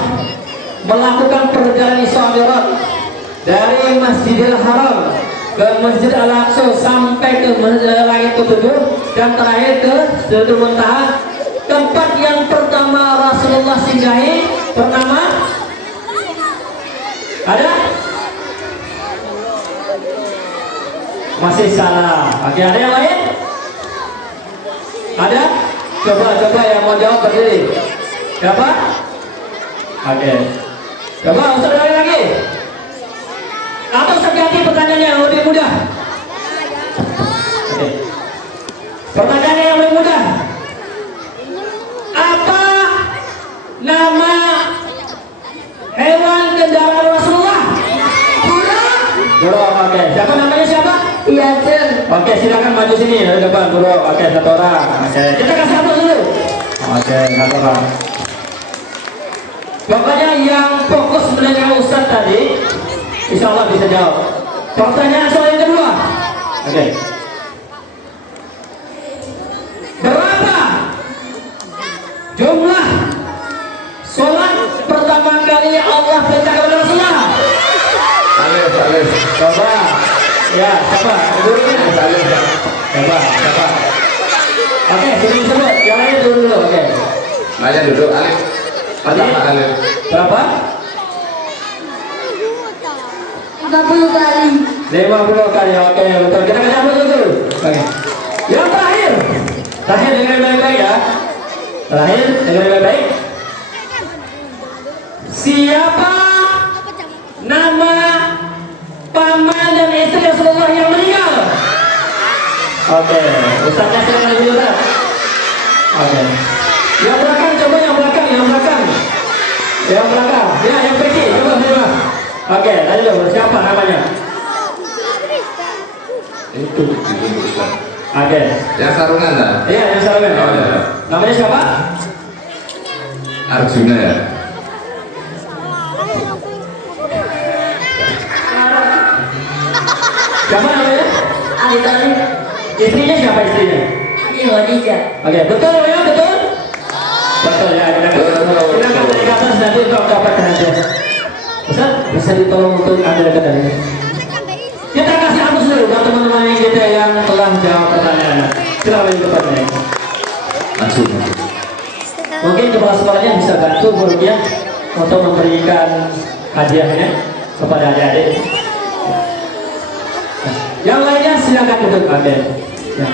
melakukan perjalanan Isra Mi'raj dari Masjidil Haram ke Masjid Al-Aqsa sampai ke langit ke-7 dan terakhir ke Sidratul Muntaha, tempat yang pertama Rasulullah singgahi bernama ada? Masih salah. Oke, ada yang lain? Ada? Coba yang mau jawab berdiri. Siapa? Oke. Coba Ustaz lagi. Atau saya ganti pertanyaannya yang lebih mudah. Oke. Pertanyaan yang lebih mudah. Apa nama hewan kendaraan Rasulullah? Burung. Oke. Siapa namanya siapa? Yasin. Oke, silakan maju sini dari depan burung. Oke, 1 orang. Oke. Kita kasih satu dulu. Oke, 1 orang. Pokoknya yang fokus mendengar Ustaz tadi, insya Allah bisa jawab. Pertanyaan soal yang kedua. Oke. Berapa jumlah sholat pertama kali Allah perintahkan kepada Rasulullah? Alif. Coba. Ya, siapa? Gurunya? Alif. Coba. Oke, sini disebut. Yang lain dulu. Oke. Nanya duduk, Alif. Pertama kali. Berapa? 50 kali. 50 kali. Oke, betul. Kita kasih aplaus dulu. Oke. Yang terakhir. Terakhir dengan baik-baik ya. Terakhir dengan baik-baik. Siapa nama paman dan istri Rasulullah yang meninggal? Oke, Ustaznya silakan lebih Ustaz. Oke. Yang belakang, coba yang belakang, yang belakang. Yang belakang, ya yang pergi, coba. Oke, ayo siapa namanya? Itu Ustaz. Oke. Yang sarungan lah. Iya, yang sarungan. Oh, iya. Namanya siapa? Arjuna ya. Siapa namanya? Ali Talib. Istrinya siapa istrinya? Ini Khadijah. Oke, betul ya, betul? Betul ya, kita akan dari atas nanti untuk dapatkan aja. Ustaz, bisa ditolong untuk ambil kendali. Kita kasih aplaus dulu buat teman-teman kita yang telah jawab pertanyaan. Silakan ke depannya. Langsung. Mungkin kepala sekolahnya bisa bantu gurunya untuk memberikan hadiahnya kepada adik-adik. Yang lainnya silakan duduk, Aden. Ya.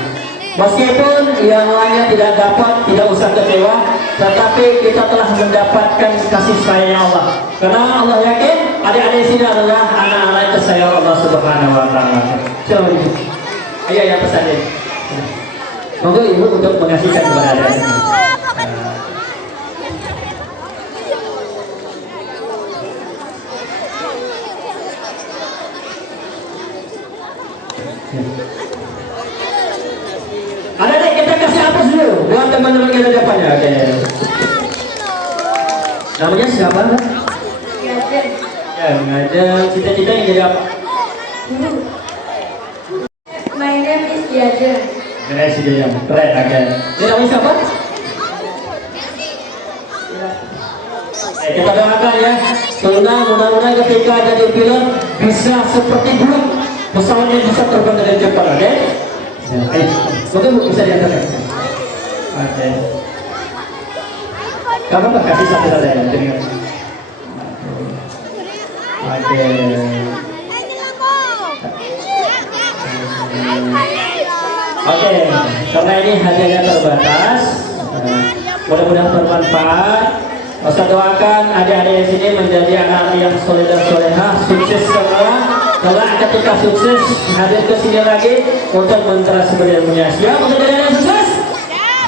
Meskipun yang lainnya tidak dapat, tidak usah kecewa, tetapi kita telah mendapatkan kasih sayang Allah. Karena Allah yakin adik-adik sini adalah anak-anak tersayang Allah Subhanahu Wa Taala. Silakan ibu. Ayo yang pesan ini. Monggo ibu untuk mengasihkan kepada adik-adik. Ada deh, kita kasih aplaus dulu buat teman-teman kita depannya. Oke. Namanya siapa? Ya, mengajar. Cita-citanya jadi apa? My name is Yaja. Keren sih dia, keren. Oke. Ini namanya siapa? Kita doakan ya. Mudah-mudahan ketika jadi pilot bisa seperti burung, pesawatnya bisa terbang dengan cepat. Oke? Ayo, mungkin bisa diantarkan. Oke. Kamu nggak kasih satu saja ya? Oke. Oke, karena ini hadiahnya terbatas, mudah-mudahan bermanfaat. Ustaz doakan adik-adik di sini menjadi anak yang soleh dan solehah, sukses semua. Kelak ketika sukses hadir ke sini lagi untuk mentera sebagai ilmunya. Siap untuk jadi anak sukses?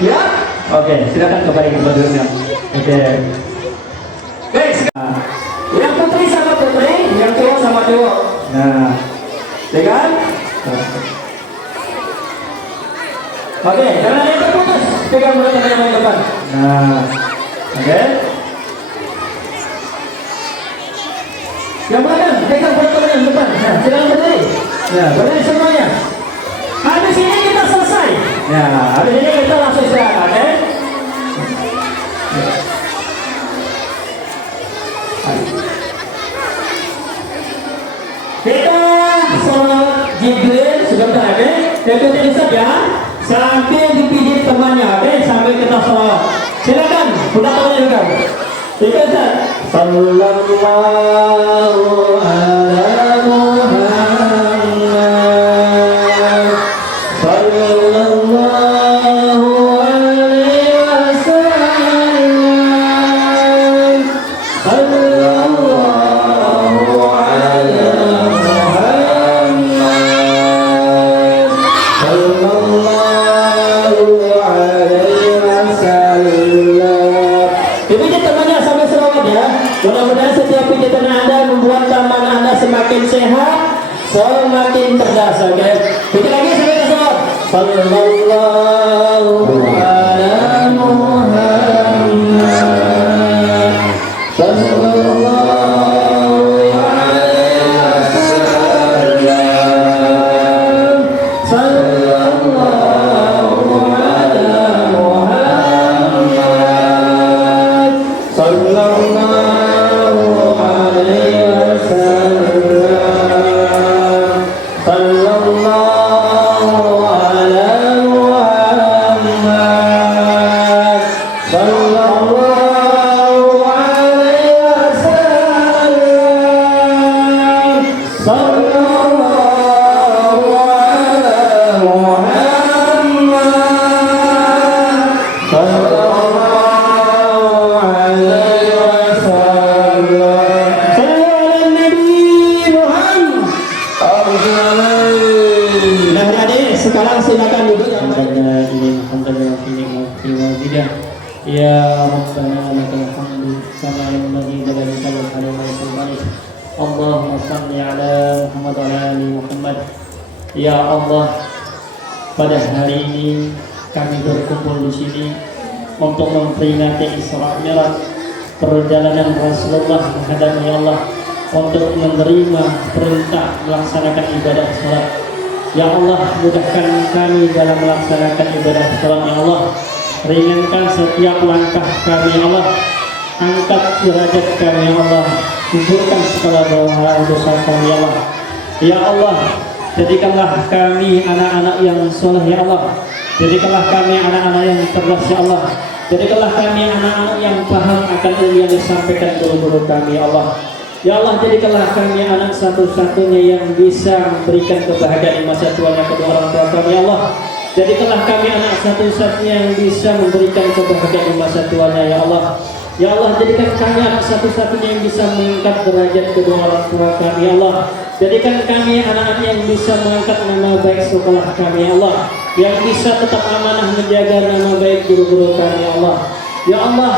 Ya? Oke, silakan kembali ke modelnya. Oke. Baik, sekarang yang putri sama putri, yang cowok sama cowok. Nah, ya kan? Oke, karena yang terputus, pegang mulut yang depan. Nah, oke. Yang belakang, pegang mulut yang depan. Nah, silakan berdiri. Nah, berdiri semuanya. Habis ini kita selesai. Ya, habis ini kita langsung istirahat, oke? Kita sholat Jibril sebentar, oke? Ikutin Ustaz ya. Sambil dipijit temannya, oke? Sambil kita sholat. Silakan, buka temannya juga. Ikut Ustaz. Sallallahu ala Muhammad. Sallallahu alaihi wasallam. Sallallahu ala Muhammad. Sallallahu alaihi wasallam. Dipijit temannya sampai selawat ya. Mudah-mudahan setiap pijitan Anda membuat taman Anda semakin sehat, semakin cerdas, oke? Pijit lagi sampai ke selawat. Sallallahu ala Muhammad. Sallallahu alaihi wasallam. Sallallahu ala Muhammad. Sallallahu alaihi wasallam. Sallallahu قدمنا إليه حمدا وفي نعمته واجدا يا ربنا لك الحمد كما ينبغي لجلالك وكرم وجهك اللهم صل على Muhammad wa ali Muhammad. Ya Allah, pada hari ini kami berkumpul di sini untuk memperingati Isra Mi'raj, perjalanan Rasulullah menghadap ya Allah, untuk menerima perintah melaksanakan ibadah salat. Ya Allah, mudahkan kami dalam melaksanakan ibadah salat ya Allah. Ringankan setiap langkah kami ya Allah. Angkat derajat kami ya Allah. Kuburkan segala dosa kami ya Allah. Ya Allah, jadikanlah kami anak-anak yang soleh ya Allah. Jadikanlah kami anak-anak yang cerdas ya Allah. Jadikanlah kami anak-anak yang paham akan ilmu yang disampaikan guru-guru kami ya Allah. Ya Allah, jadikanlah kami anak satu-satunya yang bisa memberikan kebahagiaan di masa tuanya kedua orang tua kami ya Allah. Jadikanlah kami anak satu-satunya yang bisa memberikan kebahagiaan di masa tuanya ya Allah. Ya Allah, jadikan kami anak satu-satunya yang bisa mengangkat derajat kedua orang tua kami ya Allah. Jadikan kami anak-anak yang bisa mengangkat nama baik sekolah kami ya Allah, yang bisa tetap amanah menjaga nama baik guru-guru kami ya Allah. Ya Allah,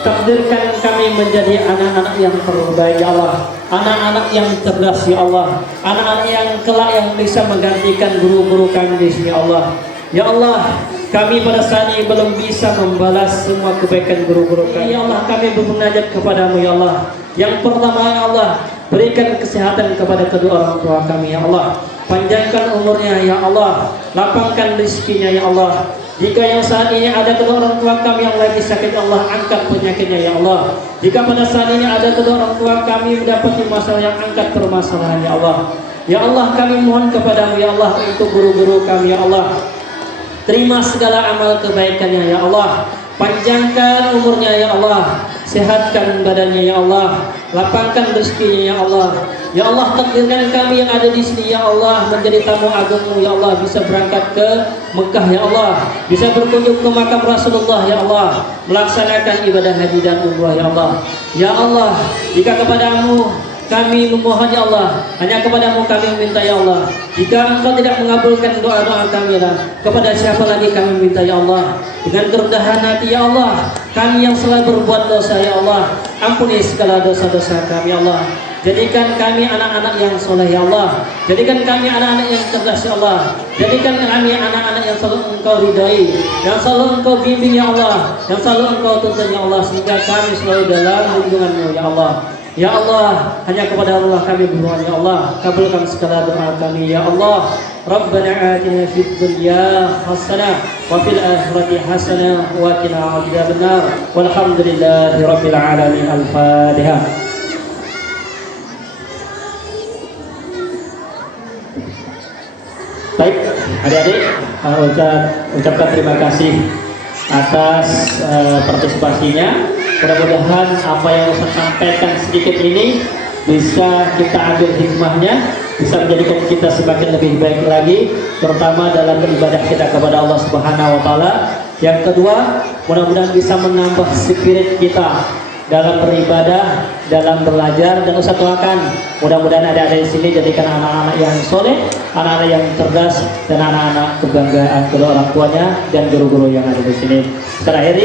takdirkan kami menjadi anak-anak yang terbaik ya Allah, anak-anak yang cerdas ya Allah, anak-anak yang kelak yang bisa menggantikan guru-guru kami di sini ya Allah. Ya Allah, kami pada saat ini belum bisa membalas semua kebaikan guru-guru kami. Ya Allah, kami bermunajat kepadamu ya Allah. Yang pertama ya Allah, berikan kesehatan kepada kedua orang tua kami ya Allah. Panjangkan umurnya ya Allah. Lapangkan rezekinya ya Allah. Jika yang saat ini ada kedua orang tua kami yang lagi sakit, Allah angkat penyakitnya ya Allah. Jika pada saat ini ada kedua orang tua kami mendapati masalah, yang angkat permasalahan ya Allah. Ya Allah, kami mohon kepadamu ya Allah untuk guru-guru kami ya Allah. Terima segala amal kebaikannya ya Allah. Panjangkan umurnya ya Allah. Sehatkan badannya ya Allah. Lapangkan rezekinya ya Allah. Ya Allah, takdirkan kami yang ada di sini ya Allah menjadi tamu agungmu ya Allah, bisa berangkat ke Mekah ya Allah, bisa berkunjung ke makam Rasulullah ya Allah, melaksanakan ibadah haji dan umrah ya Allah. Ya Allah, jika kepadamu kami memohon ya Allah, hanya kepadamu kami meminta ya Allah. Jika engkau tidak mengabulkan doa-doa kami lah, kepada siapa lagi kami minta ya Allah. Dengan kerendahan hati ya Allah, kami yang selalu berbuat dosa ya Allah, ampuni segala dosa-dosa kami ya Allah. Jadikan kami anak-anak yang soleh ya Allah. Jadikan kami anak-anak yang cerdas ya Allah. Jadikan kami anak-anak yang selalu engkau ridai, yang selalu engkau bimbing ya Allah, yang selalu engkau tuntun ya Allah, sehingga kami selalu dalam lindunganmu ya Allah. Ya Allah, hanya kepada Allah kami berdoa ya Allah. Kabulkan segala doa kami ya Allah. Rabbana atina fid dunya hasanah wa fil akhirati hasanah wa qina adzabannar. Walhamdulillahi rabbil alamin. Al-Fatihah. Baik, adik-adik, ucapkan terima kasih atas partisipasinya. Mudah-mudahan apa yang saya sampaikan sedikit ini bisa kita ambil hikmahnya, bisa menjadikan kita semakin lebih baik lagi, terutama dalam beribadah kita kepada Allah Subhanahu wa Ta'ala. Yang kedua, mudah-mudahan bisa menambah spirit kita dalam beribadah, dalam belajar, dan Ustaz doakan mudah-mudahan ada di sini jadikan anak-anak yang soleh, anak-anak yang cerdas, dan anak-anak kebanggaan kedua orang tuanya dan guru-guru yang ada di sini. Terakhir,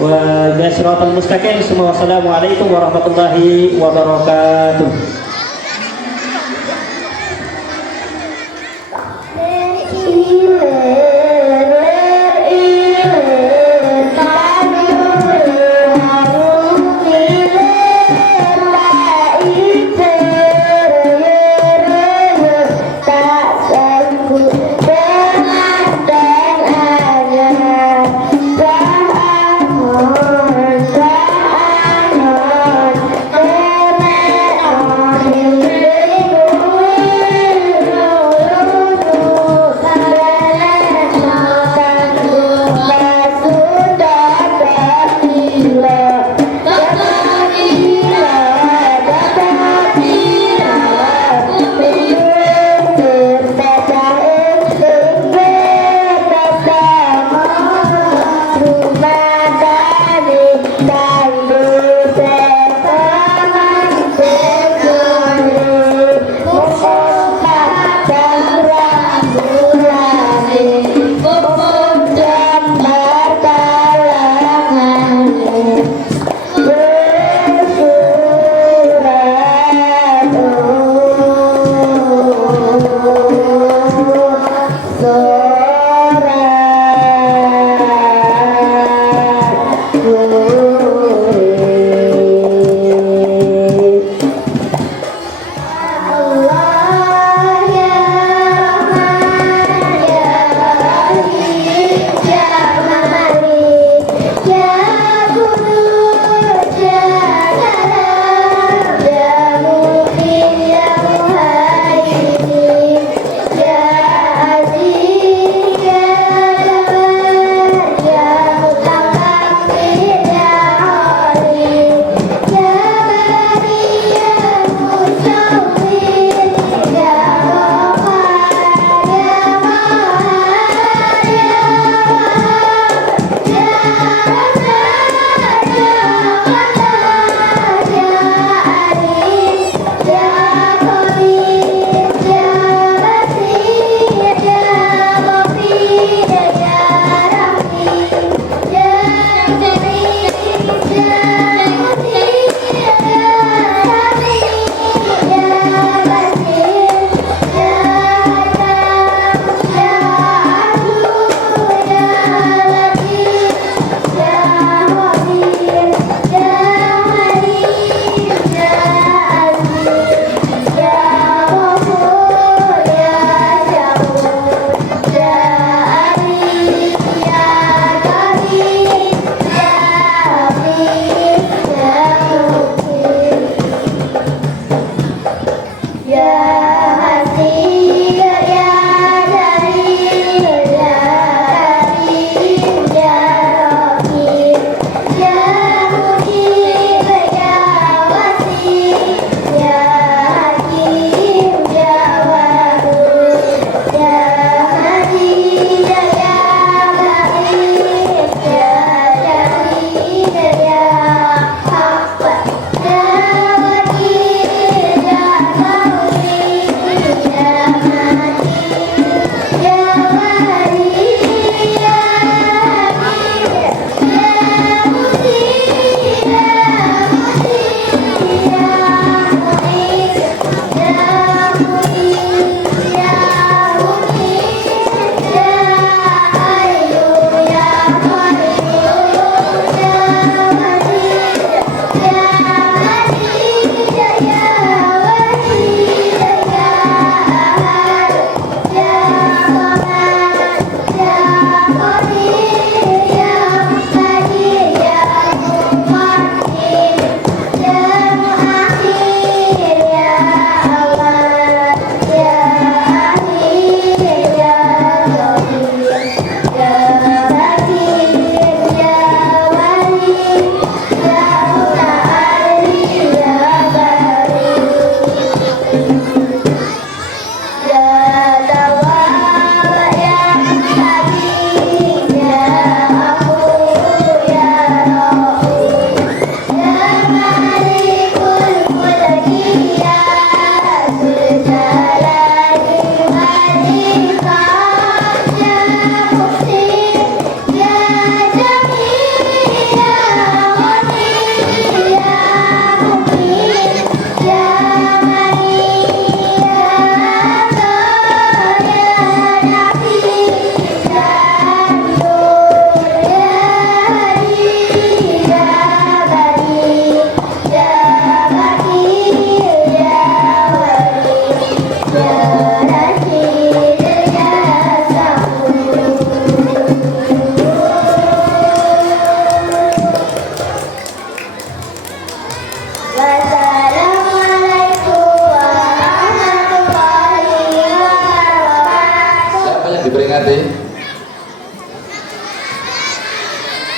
wa siratal mustaqim. Wassalamualaikum warahmatullahi wabarakatuh.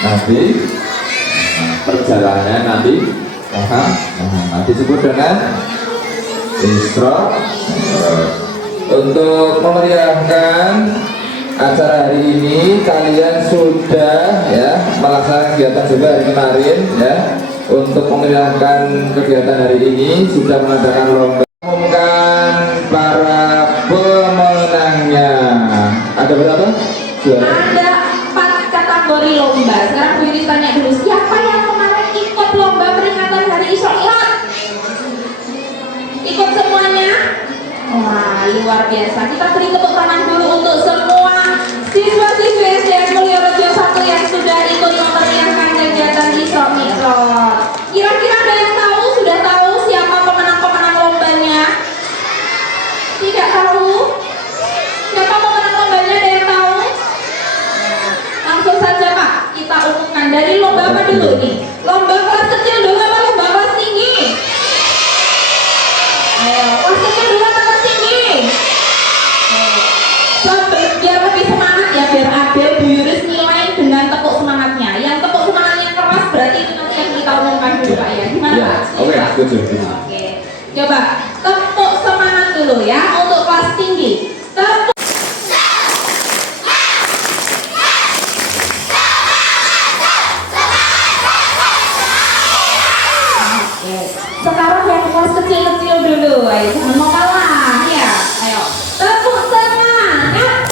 Nabi perjalanan Nabi Muhammad disebut dengan Isra. Untuk memeriahkan acara hari ini, kalian sudah ya melaksanakan kegiatan juga hari kemarin ya. Untuk memeriahkan kegiatan hari ini sudah mengadakan lomba. Umumkan para pemenangnya. Ada berapa? Ada 4 kategori lomba. Sekarang Bu Yuni tanya dulu, siapa yang kemarin ikut lomba peringatan hari Isra Mi'raj? Ikut semuanya? Wah, luar biasa. Kita beri tepuk tangan dulu untuk semua siswa-siswi SDN Mulyorejo 1 yang sudah ikut memeriahkan kegiatan Isra Mi'raj. Kira-kira ada yang tahu? Sudah tahu siapa pemenang-pemenang lombanya? Tidak tahu? Siapa pemenang lombanya? Ada yang tahu? Langsung saja Pak, kita umumkan. Dari lomba apa dulu nih? Lomba kelas kecil dulu apa lomba kelas tinggi? Ayo, kelas kecil dulu atau kelas tinggi? Biar lebih semangat ya, biar adil Bu Yuris nilai dengan tepuk semangatnya. Yang tepuk semangatnya keras berarti itu nanti yang kita umumkan dulu Pak ya. Gimana Ya, Pak? oke, setuju. Oke, coba tepuk semangat dulu ya untuk kelas tinggi. Tepuk. Oke, sekarang yang kelas kecil-kecil dulu, ayo jangan mau kalah ya. Ayo, tepuk semangat.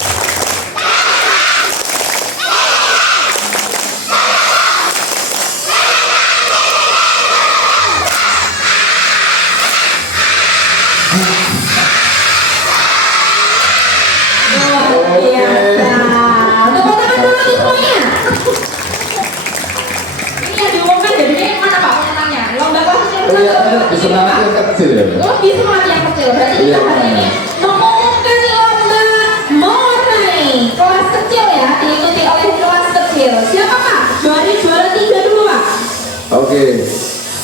Luar biasa. Tepuk tangan dulu nih semuanya. Ini yang diumumkan jadinya yang mana Pak pemenangnya? Lomba kelas kecil Iya, atau bisa semangat yang kecil ya. lebih semangat yang kecil. Berarti kita Iya. hari ini mengumumkan lomba mewarnai kelas kecil ya, diikuti oleh kelas kecil. Siapa Pak? Dari juara 3 dulu Pak. Oke.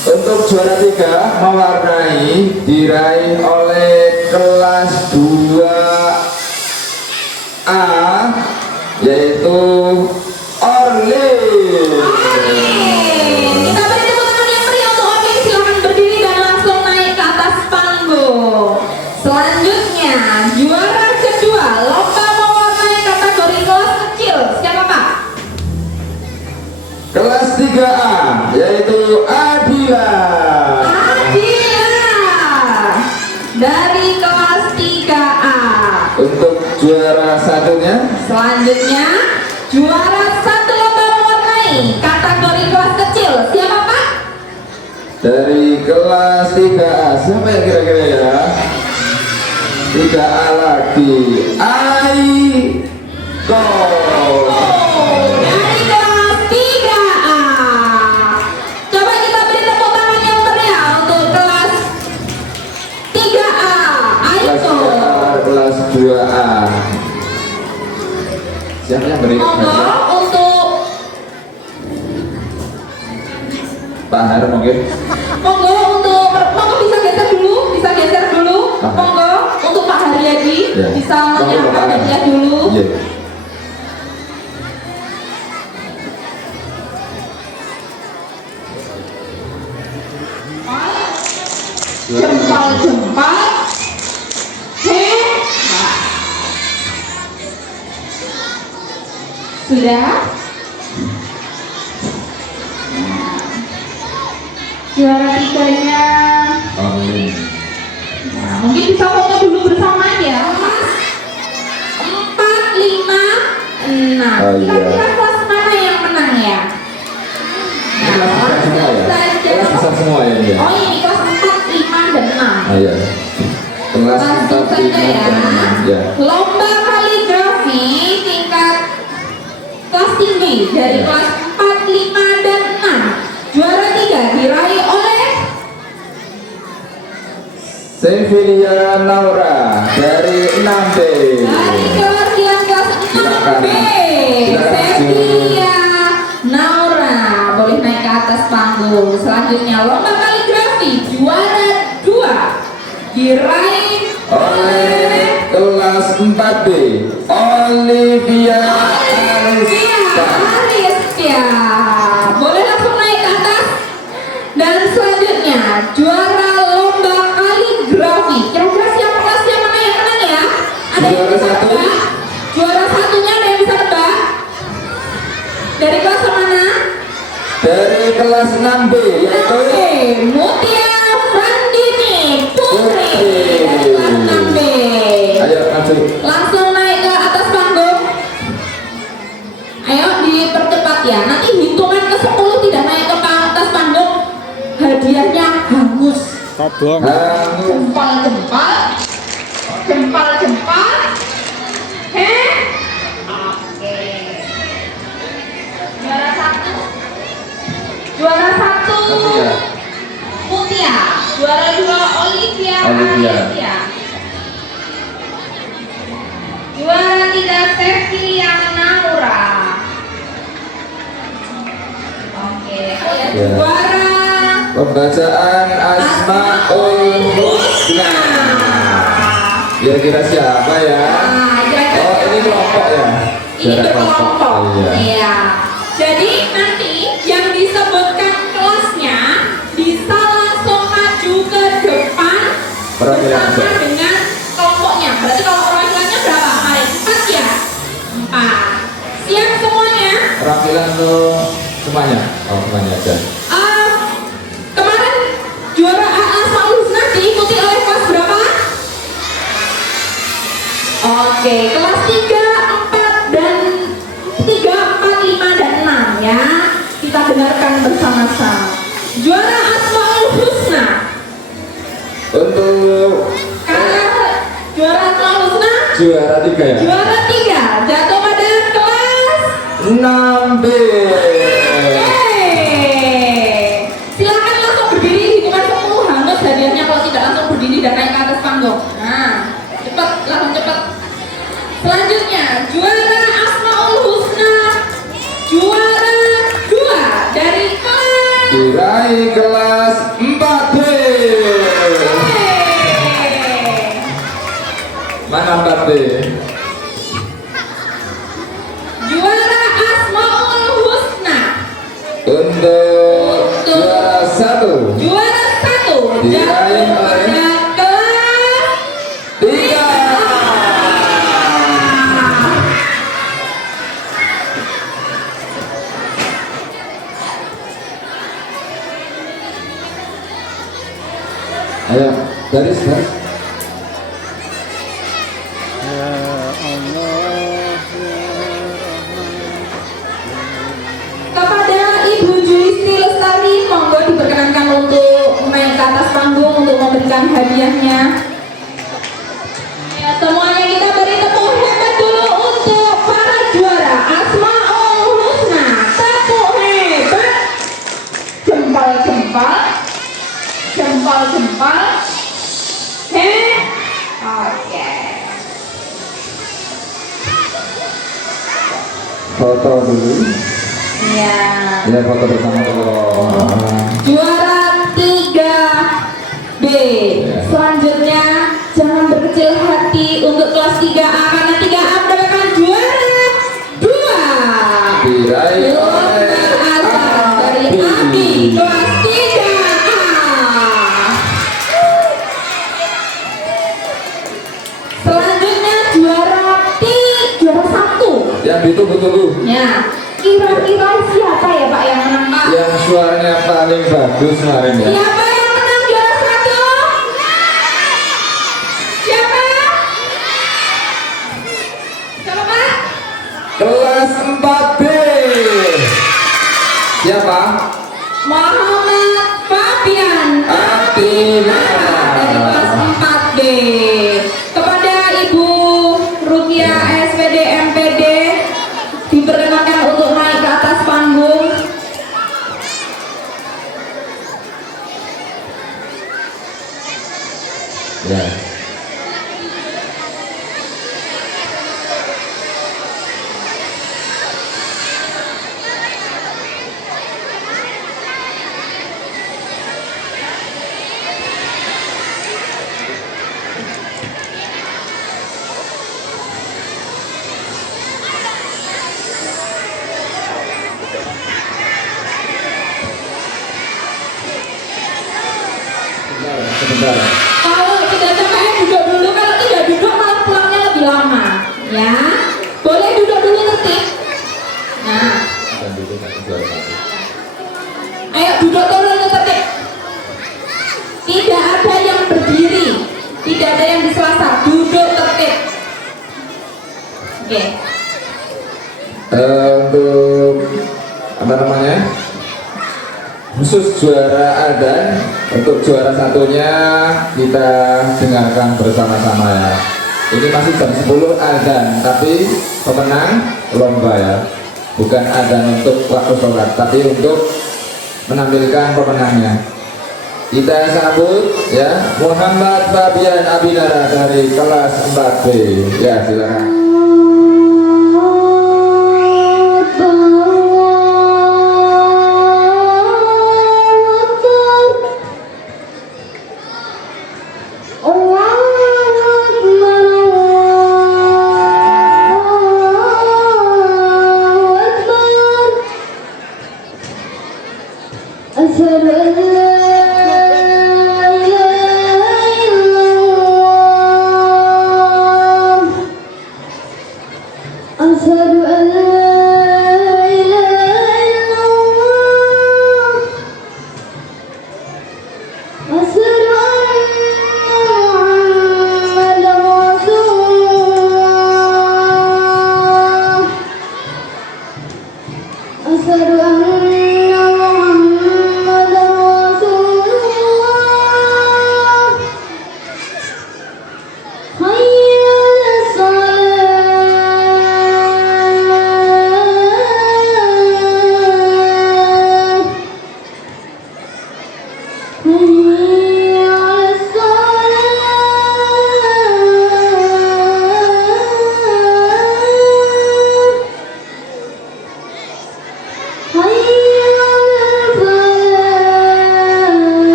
Untuk juara 3 mewarnai diraih oleh kelas 2A yaitu Orlin. Kita beri tepuk tangan yang meriah untuk Orlin. Silakan berdiri dan langsung naik ke atas panggung. Selanjutnya juara kedua lomba mewarnai kategori kelas kecil. Siapa Pak? Kelas 3A yaitu Adila. Adila dari kelas 3A. Untuk juara satunya Selanjutnya juara 1 lomba mewarnai kategori kelas kecil. Siapa Pak? dari kelas 3A. Siapa yang kira-kira ya? 3A lagi. Aiko. Dari kelas 3A. Coba kita beri tepuk tangan yang meriah untuk kelas 3A. Kelas Aiko. 3A, kelas 2A. Siapa yang beri? Monggo untuk Pak Har mungkin. monggo bisa geser dulu. Aha. Monggo untuk Pak Haryadi Ya. bisa Monggo, menyerahkan Pak. hadiah dulu. Iya. Jempol. Sudah? Juara 3-nya. Orlin. Nah, mungkin bisa foto dulu bersama ya, Mas. 4, 5, 6. Oh, iya. Kira-kira kelas mana yang menang ya? Ini kelas besar semua ya? Kelas besar semua ya ini ya? Oh ini kelas 4, 5, dan 6. Ah, iya. Kelas Langsung 4, 5, saja ya. dan 6. Ya. Lomba kaligrafi tingkat kelas tinggi dari Ya. kelas 4, 5, dan 6. Juara 3 diraih oleh Sevilia Naura dari 6B. dari keluarga kelas 6B. Silakan. Sevilla Naura boleh naik ke atas panggung. Selanjutnya lomba kaligrafi juara 2 diraih Oleh kelas 4B Olivia Ariska. Ariska. Dari kelas mana? Dari kelas 6B yaitu Oke, Mutia Frandini Putri dari kelas 6B. ayo maju. Langsung naik ke atas panggung. Ayo dipercepat ya. Nanti hitungan ke 10 tidak naik ke atas panggung, hadiahnya hangus. Hangus. Jempal. Oke. Juara satu Mutia. Mutia. Juara 2 Olivia. Juara 3 Septiliana Naura. Oke. Ya. Juara Pembacaan Asmaul Husna. Kira-kira siapa ya? Oh, ini kelompok ya? Ini berkelompok. Iya. Iya. Jadi nanti yang disebutkan kelasnya bisa langsung maju ke depan Perwakilan bersama kelompok. dengan kelompoknya. Berarti kalau perwakilannya berapa? Mari 4 ya. 4. Siap semuanya? Perwakilan tuh semuanya. Oh, semuanya aja. Kemarin juara AA Asmaul Husna diikuti oleh kelas berapa? Oke, kelas 3, 4, dan 3, 4, 5, dan 6 ya. Kita dengarkan bersama-sama. Juara Asmaul Husna. Untuk Juara Asmaul Husna. juara 3 ya? Juara 3 jatuh pada kelas 6B. Silakan langsung berdiri, hitungan 10 hangus hadiahnya kalau tidak langsung berdiri dan naik ke atas panggung. Nah, cepat, langsung cepat. Selanjutnya juara Asmaul Husna, juara 2 dari kelas. Diraih kelas 4B. Mana 4B? Juara Asmaul Husna. Untuk juara 1 Juara 1 Diraih jatuh oleh pada kelas 3. Ayo, garis. kepada Ibu Julisti Lestari, monggo diperkenankan untuk naik ke atas panggung untuk memberikan hadiahnya. Ya, semuanya kita beri tepuk hebat dulu untuk para juara Asmaul Husna. Tepuk hebat. Jempal. Oke. Foto dulu. Ya. Ya, foto bersama dulu. Juara 3B. Selanjutnya jangan berkecil hati untuk kelas 3A karena 3A mendapatkan juara 2. Diraih Luar oleh biasa dari Abi kelas 3A. Selanjutnya juara 1. Yang ditunggu-tunggu, Ya, kira-kira siapa ya Pak yang menang Pak? yang suaranya paling bagus kemarin ya. Siapa yang menang juara 1? Siapa? Siapa Pak? Kelas 4B. Siapa? Muhammad Fabian Atina. dari kelas 4B. Kepada Ibu Rukia SPD MPD diperkenankan untuk naik ke atas panggung. Ya. Sebentar. Kalau tidak capek duduk dulu, kalau tidak duduk malah pulangnya lebih lama. Ya, boleh duduk dulu tertib. Nah, dan duduk nanti juara 1. Ayo duduk turun tertib. Tidak ada yang berdiri, tidak ada yang di selasar, duduk tertib. Oke. Untuk apa namanya? Khusus juara A dan untuk juara satunya kita dengarkan bersama-sama ya. Ini masih jam 10 azan, tapi pemenang lomba ya. Bukan azan untuk waktu sholat, tapi untuk menampilkan pemenangnya. Kita sambut ya Muhammad Fabian Abinara dari kelas 4B. Ya, silakan. أشهد أن لا إله إلا الله أشهد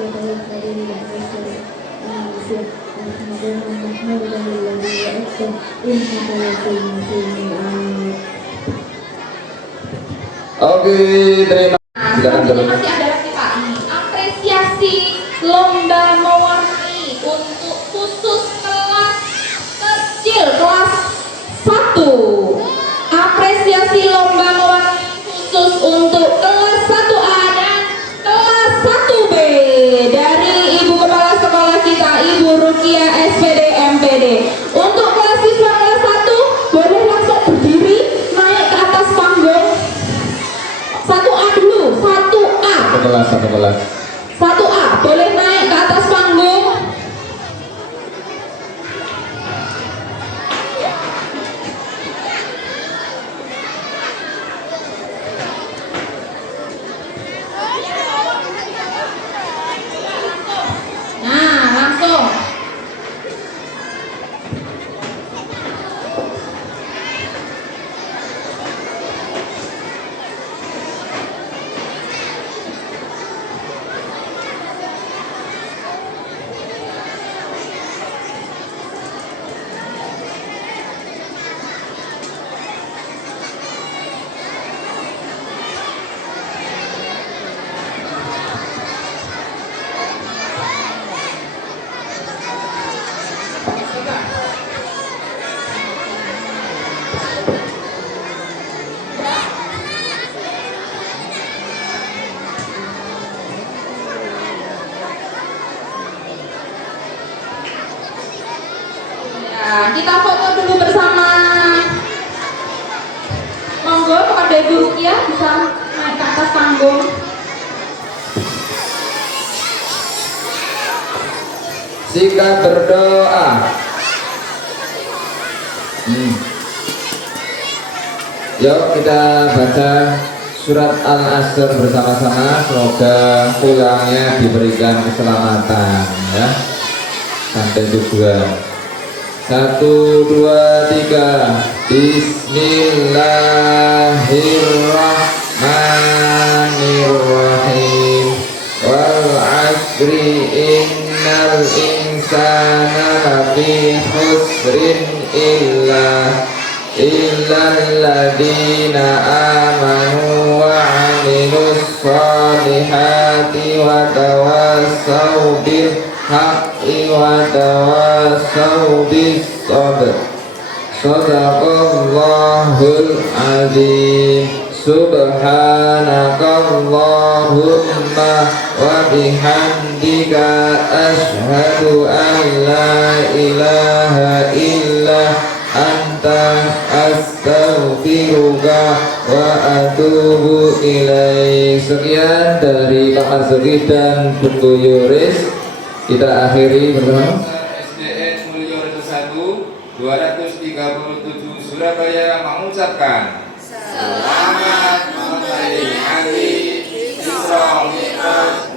أن لا إله إلا الله أشهد أن محمدا رسول الله أشهد أن Oke, terima kasih. Silakan Selanjutnya terus. masih ada lagi Pak, ini apresiasi lomba mewarnai untuk khusus kelas kecil kelas 1. Apresiasi lomba mewarnai khusus untuk kelas 1A dan kelas 1B dari Ibu Kepala Sekolah kita Ibu Rukia SPD MPD. Untuk kelas siswa kelas 1 boleh langsung berdiri naik ke atas panggung. 1A dulu, 1A. Satu kelas. 1A boleh naik ke atas panggung. Nah, langsung. Ya, kita foto dulu bersama. Monggo kepada Ibu Rukia bisa naik ke atas panggung. Sikap berdoa. Yuk kita baca surat Al-Asr bersama-sama. Semoga pulangnya diberikan keselamatan ya, sampai tujuan. 1, 2, 3. Bismillahirrahmanirrahim. Wal 'asri innal insana lafi khusrin illalladzina amanu wa 'amilus sholihati wa tawassaw bil haqqi wa tawassaw bis sabr. Shadaqallahul azim. Subhanakallahumma wa bihamdika asyhadu an la ilaha illa anta astaghfiruka wa atubu ilaik. Sekian dari Pak Marzuki dan Bunda Yoris. Kita akhiri bersama SDN Mulyorejo 1 237 Surabaya mengucapkan selamat memperingati Isra Mi'raj